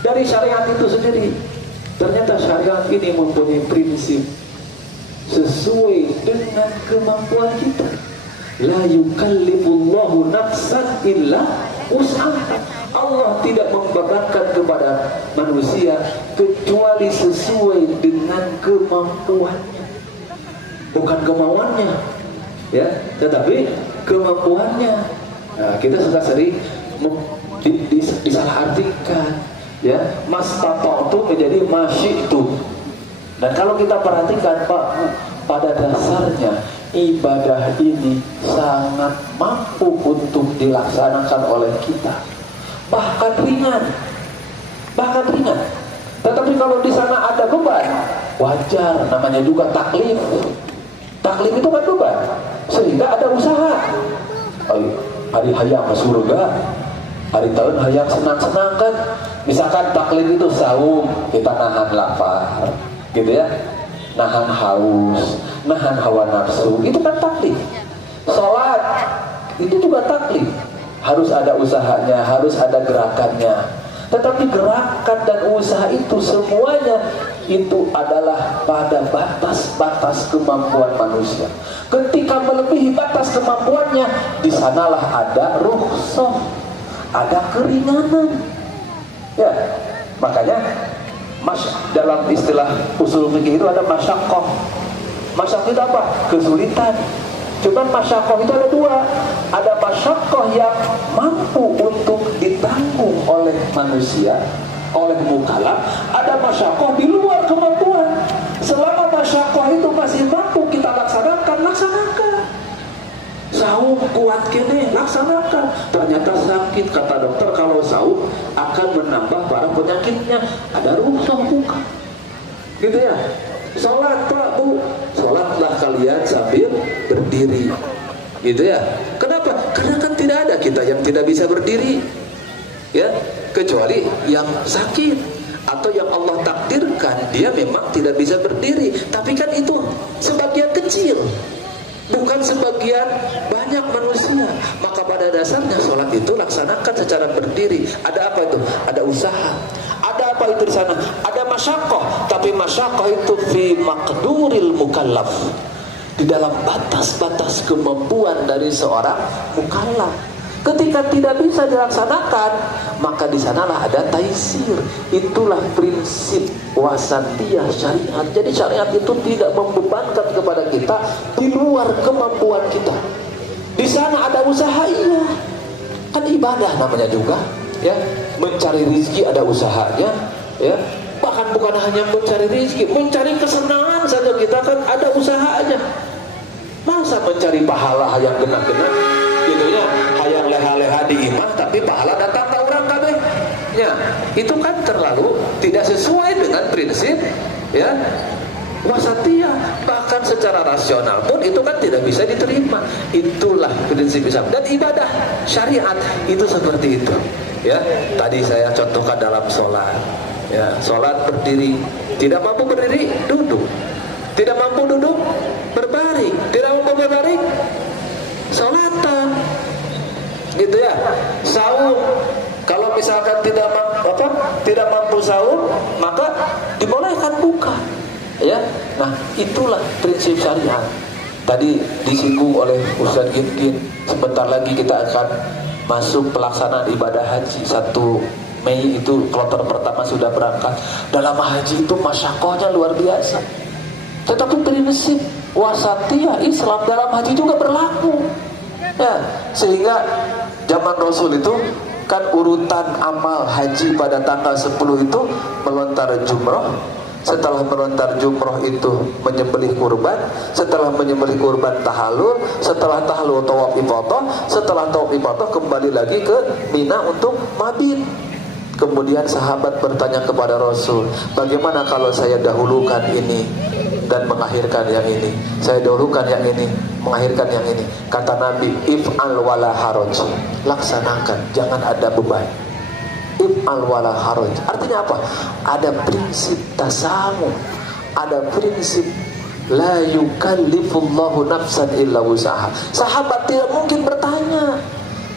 dari syariat itu sendiri, ternyata syariat ini mempunyai prinsip sesuai dengan kemampuan kita. La yukallifullahu nafsan illa wus'aha. Allah tidak membebankan kepada manusia kecuali sesuai dengan kemampuannya, bukan kemauannya, ya, tetapi kemampuannya. Nah, kita suka sering disalahartikan, ya, mastata'tu menjadi masyi'tu. Dan kalau kita perhatikan Pak, pada dasarnya ibadah ini sangat mampu untuk dilaksanakan oleh kita, bahkan ringan. Tetapi kalau di sana ada beban, wajar, namanya juga taklif. Taklif itu kan beban, sehingga ada usaha. Hari hayang ke surga, hari tahun hayang senang-senang kan. Misalkan taklif itu saum, kita nahan lapar, gitu ya, nahan haus, nahan hawa nafsu, itu kan taklif. Sholat itu juga taklif, harus ada usahanya, harus ada gerakannya. Tetapi gerakan dan usaha itu semuanya itu adalah pada batas-batas kemampuan manusia. Ketika melebihi batas kemampuannya, di sanalah ada rukhsah, ada keringanan. Ya, makanya dalam istilah usul fikih itu ada masyaqqah. Masyaqqah itu apa? Kesulitan. Cuman masyaqqah itu ada dua. Ada masyaqqah yang mampu untuk ditanggung oleh manusia, oleh mukallaf. Ada masyaqqah di luar kemampuan. Selama masyaqqah itu masih mampu kita laksanakan. Saum kuat kene, laksanakan. Ternyata sakit, kata dokter kalau saum akan menambah para penyakitnya. Ada rukhsah bukan? Gitu ya. Sholat Pak Bu, sholatlah kalian sambil berdiri, gitu ya. Kenapa? Karena kan tidak ada kita yang tidak bisa berdiri, ya, kecuali yang sakit atau yang Allah takdirkan dia memang tidak bisa berdiri. Tapi kan itu sebagian kecil, bukan sebagian banyak manusia. Maka pada dasarnya sholat itu laksanakan secara berdiri. Ada apa itu? Ada usaha. Ada apa itu di sana? Ada masyaqqah, tapi masyaqqah itu fi maqduril mukallaf, di dalam batas-batas kemampuan dari seorang mukallaf. Ketika tidak bisa dilaksanakan, maka di sanalah ada taisir. Itulah prinsip wasatiyah syariat. Jadi syariat itu tidak membebankan kepada kita di luar kemampuan kita. Di sana ada usaha, iya, kan ibadah namanya juga, ya. Mencari rezeki ada usahanya, ya. Bahkan bukan hanya mencari rezeki, mencari kesenangan saja kita kan ada usahanya. Masa mencari pahala yang genap-genap, gitu ya, hayang leha-leha di imah tapi pahala datang ke orang kabeh. Ya, itu kan terlalu tidak sesuai dengan prinsip, ya, wasatiyah. Bahkan secara rasional pun itu kan tidak bisa diterima. Itulah prinsip Islam. Dan ibadah syariat itu seperti itu. Ya, tadi saya contohkan dalam sholat. Ya, sholat berdiri, tidak mampu berdiri, duduk. Tidak mampu duduk, berbaring. Tidak mampu berbaring, sholatan. Gitu ya. Saum, kalau misalkan tidak mampu saum, maka dibolehkan buka. Ya, nah itulah prinsip syariat. Tadi disinggung oleh Ustaz Gin. Sebentar lagi kita akan masuk pelaksanaan ibadah haji. 1 Mei itu kloter pertama sudah berangkat. Dalam haji itu masyakohnya luar biasa. Tetapi prinsip wasatiyah Islam dalam haji juga berlaku. Ya, sehingga zaman Rasul itu kan urutan amal haji pada tanggal 10 itu melontar jumroh. Setelah melontar jumroh itu menyembelih kurban. Setelah menyembelih kurban tahalul. Setelah tahalul tawaf ifadah. Setelah tawaf ifadah kembali lagi ke Mina untuk mabit. Kemudian sahabat bertanya kepada Rasul, bagaimana kalau saya dahulukan ini dan mengakhirkan yang ini? Saya dahulukan yang ini, mengakhirkan yang ini. Kata Nabi, if'al wala haraj. Laksanakan, jangan ada beban. If'al wala haraj. Artinya apa? Ada prinsip tasamu, ada prinsip la yukallifullahu nafsan illa wusaha. Sahabat tidak mungkin bertanya.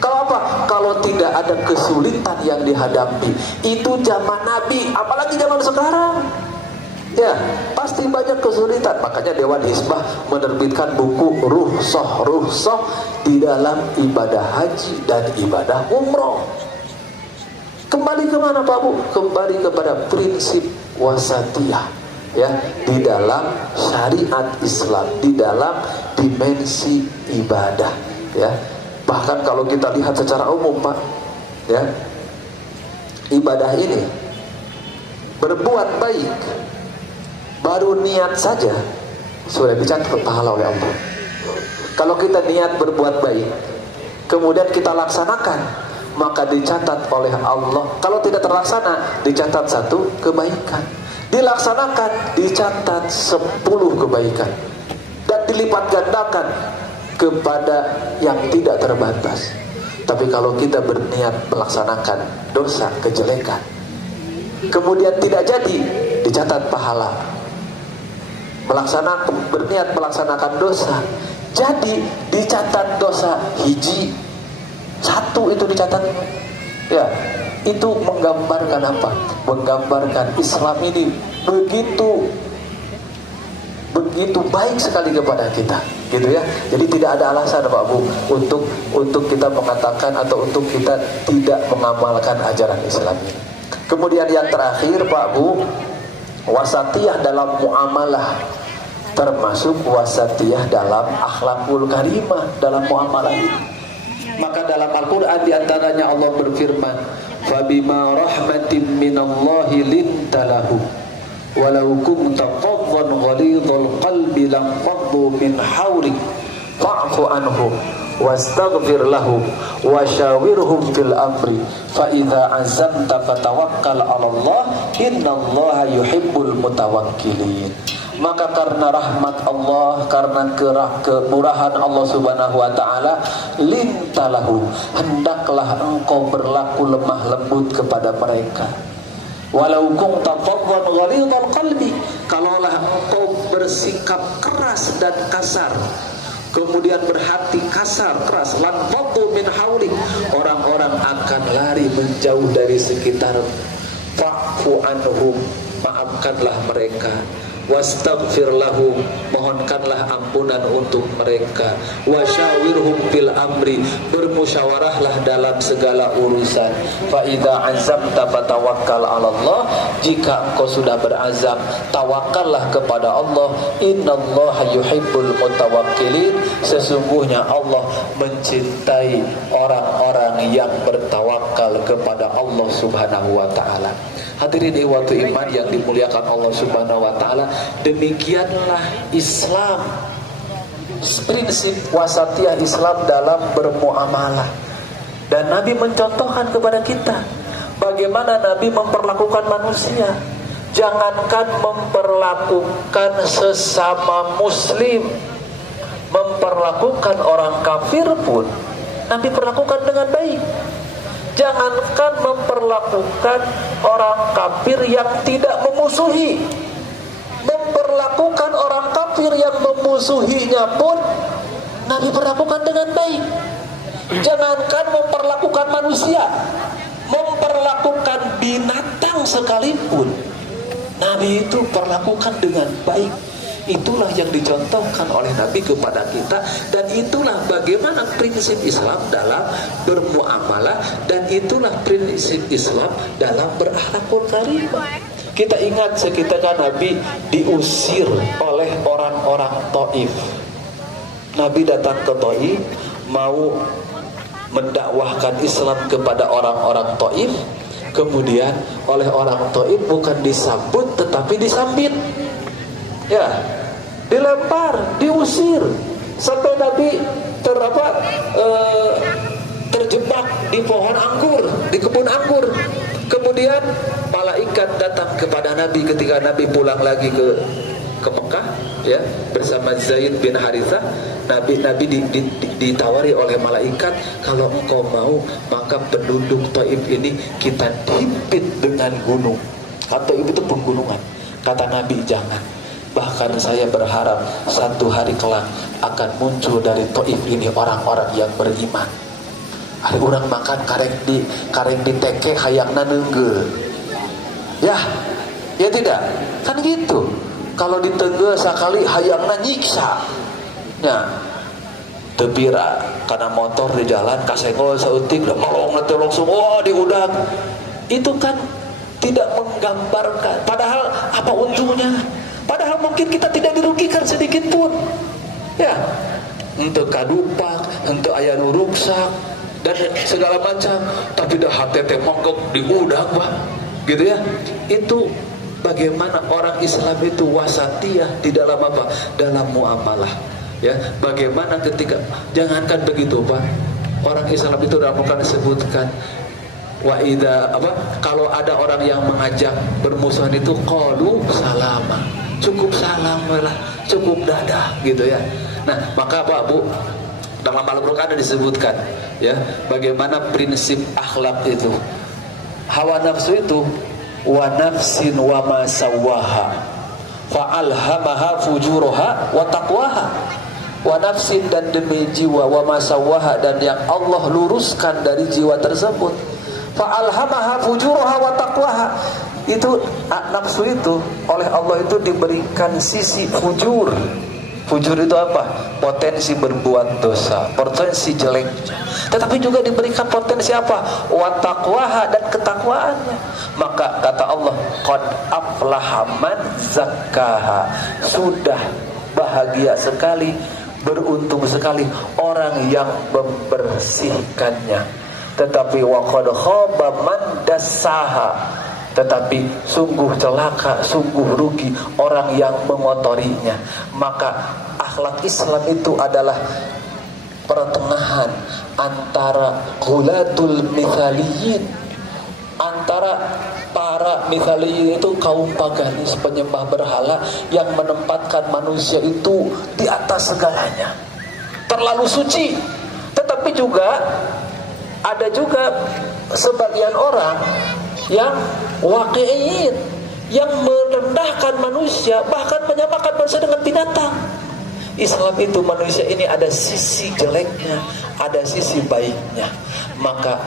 Kalau apa? Kalau tidak ada kesulitan yang dihadapi. Itu zaman Nabi, apalagi zaman sekarang. Ya, pasti banyak kesulitan. Makanya Dewan Hizbah menerbitkan buku rukhsah di dalam ibadah haji dan ibadah umroh. Kembali kemana Pak Bu? Kembali kepada prinsip wasatiyah, ya, di dalam syariat Islam, di dalam dimensi ibadah, ya. Bahkan kalau kita lihat secara umum Pak, ya, ibadah ini berbuat baik baru niat saja sudah dicatat pahala oleh Allah. Kalau kita niat berbuat baik kemudian kita laksanakan, maka dicatat oleh Allah. Kalau tidak terlaksana, dicatat 1 kebaikan. Dilaksanakan, dicatat 10 kebaikan. Dan dilipat gandakan kepada yang tidak terbatas. Tapi kalau kita berniat melaksanakan dosa, kejelekan, kemudian tidak jadi, dicatat pahala. Berniat melaksanakan dosa, jadi dicatat dosa hiji, 1 itu dicatat. Ya, itu menggambarkan apa? Menggambarkan Islam ini begitu baik sekali kepada kita, gitu ya. Jadi tidak ada alasan Pak Bu untuk kita mengatakan atau untuk kita tidak mengamalkan ajaran Islam ini. Kemudian yang terakhir Pak Bu, wasatiyah dalam muamalah, termasuk wasatiyah dalam akhlakul karimah dalam muamalah ini. Maka dalam Al-Quran diantaranya Allah berfirman, fabima rahmatin minallahi lintalahu walau kunta faddan ghalidhal qalbi lanfaddu min hawlik fa'fu anhum wastaghfir lahum wasyawirhum fil amri fa idza azamta fatawakkal 'ala Allah innallaha yuhibbul mutawakkilin. Maka karena rahmat Allah, karena kemurahan Allah Subhanahu wa taala, lintalahu, hendaklah engkau berlaku lemah lembut kepada mereka. Walau kunta faddan ghalidhal qalbi, kalaulah engkau bersikap keras dan kasar, kemudian berhati kasar, keras, lan faddu min haulik, orang-orang akan lari menjauh dari sekitar. Fa'fu anhum, maafkanlah mereka. Wastaghfir lahum, mohonkanlah ampunan untuk mereka. Wasyawirhum fil amri, bermusyawarahlah dalam segala urusan. Fa idza azamta fatawakkal 'ala Allah, jika engkau sudah berazam, tawakallah kepada Allah. Innallaha yuhibbul mutawakkilin, sesungguhnya Allah mencintai orang-orang yang bertawakal kepada Allah Subhanahu wa taala. Hadirin ikhwatu iman yang dimuliakan Allah Subhanahu wa taala, demikianlah Islam, prinsip wasatiyah Islam dalam bermuamalah. Dan Nabi mencontohkan kepada kita bagaimana Nabi memperlakukan manusia. Jangankan memperlakukan sesama muslim, memperlakukan orang kafir pun Nabi perlakukan dengan baik. Jangankan memperlakukan orang kafir yang tidak memusuhi, memperlakukan orang kafir yang memusuhinya pun Nabi perlakukan dengan baik. Jangankan memperlakukan manusia, memperlakukan binatang sekalipun Nabi itu perlakukan dengan baik. Itulah yang dicontohkan oleh Nabi kepada kita, dan itulah bagaimana prinsip Islam dalam bermuamalah, dan itulah prinsip Islam dalam berakhlakul karimah. Kita ingat seketika Nabi diusir oleh orang-orang Taif. Nabi datang ke Taif mau mendakwahkan Islam kepada orang-orang Taif. Kemudian oleh orang Taif bukan disambut tetapi disambit. Ya, dilempar, diusir, sampai Nabi terjebak di pohon anggur, di kebun anggur. Kemudian malaikat datang kepada Nabi ketika Nabi pulang lagi ke Mekah, ya, bersama Zaid bin Harithah. Nabi ditawari oleh malaikat, kalau engkau mau maka penduduk Taif ini kita himpit dengan gunung. Taif itu pegunungan. Kata Nabi, jangan. Bahkan saya berharap satu hari kelak akan muncul dari Taif ini orang-orang yang beriman. Ada orang makan kareng di teke hayangna neunggeu. Ya tidak. Kan gitu. Kalau ditenggel sekali hayangna nyiksa. Nah, tebira karena motor di jalan kasenggol saeutik da melong teh langsung diudag. Itu kan tidak menggambarkan. Padahal apa untungnya? Padahal mungkin kita tidak dirugikan sedikit pun. Ya, untuk kadupak, untuk aya nu ruksak dan segala macam, tapi dah hati teh mongkok diudag bah. Gitu ya. Itu bagaimana orang Islam itu wasatiyah di dalam apa? Dalam muamalah. Ya, bagaimana ketika jangankan begitu Pak. Orang Islam itu dalam Al-Qur'an disebutkan kalau ada orang yang mengajak bermusuhan itu qalu salama. Cukup salam lah, cukup dadah gitu ya. Nah, maka Pak Bu, dalam Al-Qur'an disebutkan ya, bagaimana prinsip akhlak itu. Hawa nafsu itu wa nafsin wa ma sawwaha fa alhamaha fujuraha wa taqwaha. Wa nafsin, dan demi jiwa, wa ma sawwaha, dan yang Allah luruskan dari jiwa tersebut. Fa alhamaha fujuraha wa taqwaha. Itu nafsu itu oleh Allah itu diberikan sisi fujur. Fujur itu apa? Potensi berbuat dosa, potensi jelek. Tetapi juga diberikan potensi apa? Wa taqwaha, dan ketakwaannya. Maka kata Allah, qad aflaha man zakkaha. Sudah bahagia sekali, beruntung sekali orang yang membersihkannya. Tetapi wa qad khaba man dassaha. Tetapi sungguh celaka, sungguh rugi orang yang mengotorinya. Maka akhlak Islam itu adalah pertengahan antara ghulatul mithaliyin, antara para mithaliyin itu kaum paganis, penyembah berhala yang menempatkan manusia itu di atas segalanya, terlalu suci. Tetapi juga ada juga sebagian orang yang waqi'in, yang merendahkan manusia, bahkan menyamakan manusia dengan binatang. Islam itu manusia ini ada sisi jeleknya, ada sisi baiknya. Maka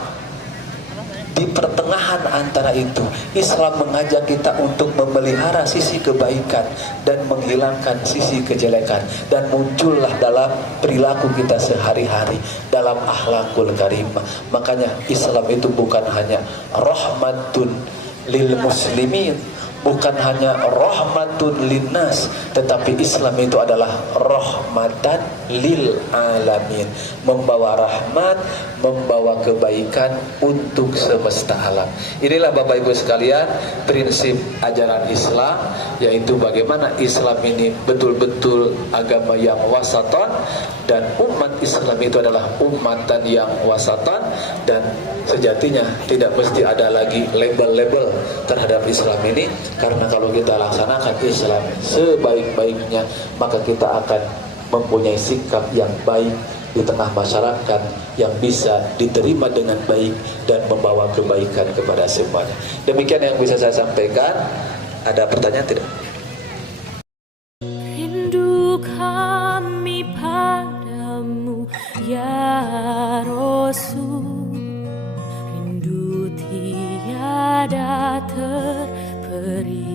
di pertengahan antara itu, Islam mengajak kita untuk memelihara sisi kebaikan dan menghilangkan sisi kejelekan, dan muncullah dalam perilaku kita sehari-hari, dalam akhlakul karimah. Makanya Islam itu bukan hanya rahmatun lil muslimin, bukan hanya rahmatun linnas, tetapi Islam itu adalah rahmatan lil alamin, membawa rahmat, membawa kebaikan untuk semesta alam. Inilah Bapak Ibu sekalian prinsip ajaran Islam, yaitu bagaimana Islam ini betul-betul agama yang wasatan, dan umat Islam itu adalah umatan yang wasatan, dan sejatinya tidak mesti ada lagi label-label terhadap Islam ini, karena kalau kita laksanakan Islam sebaik-baiknya, maka kita akan mempunyai sikap yang baik di tengah masyarakat yang bisa diterima dengan baik dan membawa kebaikan kepada semuanya. Demikian yang bisa saya sampaikan. Ada pertanyaan tidak? Rindu kami padamu ya Rasul, rindu tiada terperi.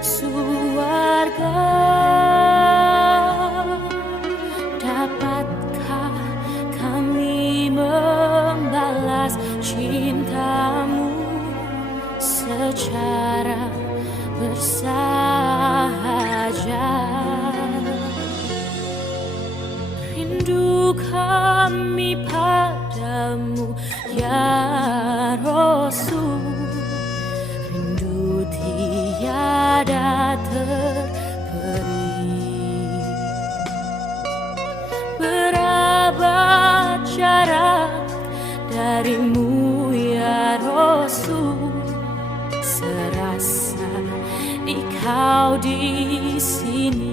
surga. Dapatkah kami membalas cintamu secara bersahaja? Rindu kami padamu ya Rasul, rindu tiada terperi. Berapa jarak darimu ya Rasul, serasa engkau di sini.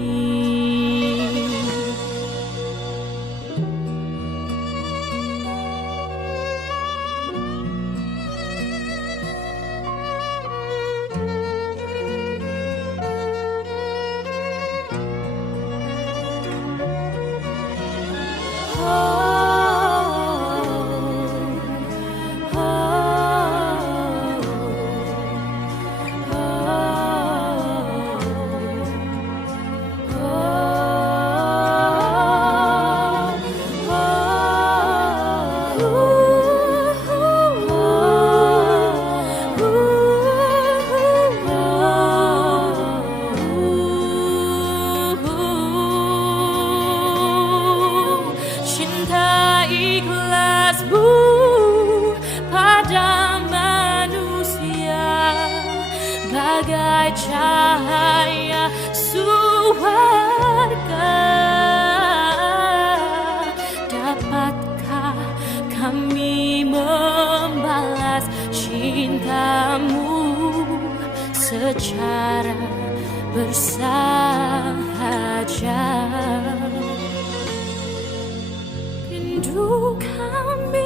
Bagai cahaya surga, dapatkah kami membalas cintamu secara bersahaja? Rindu kami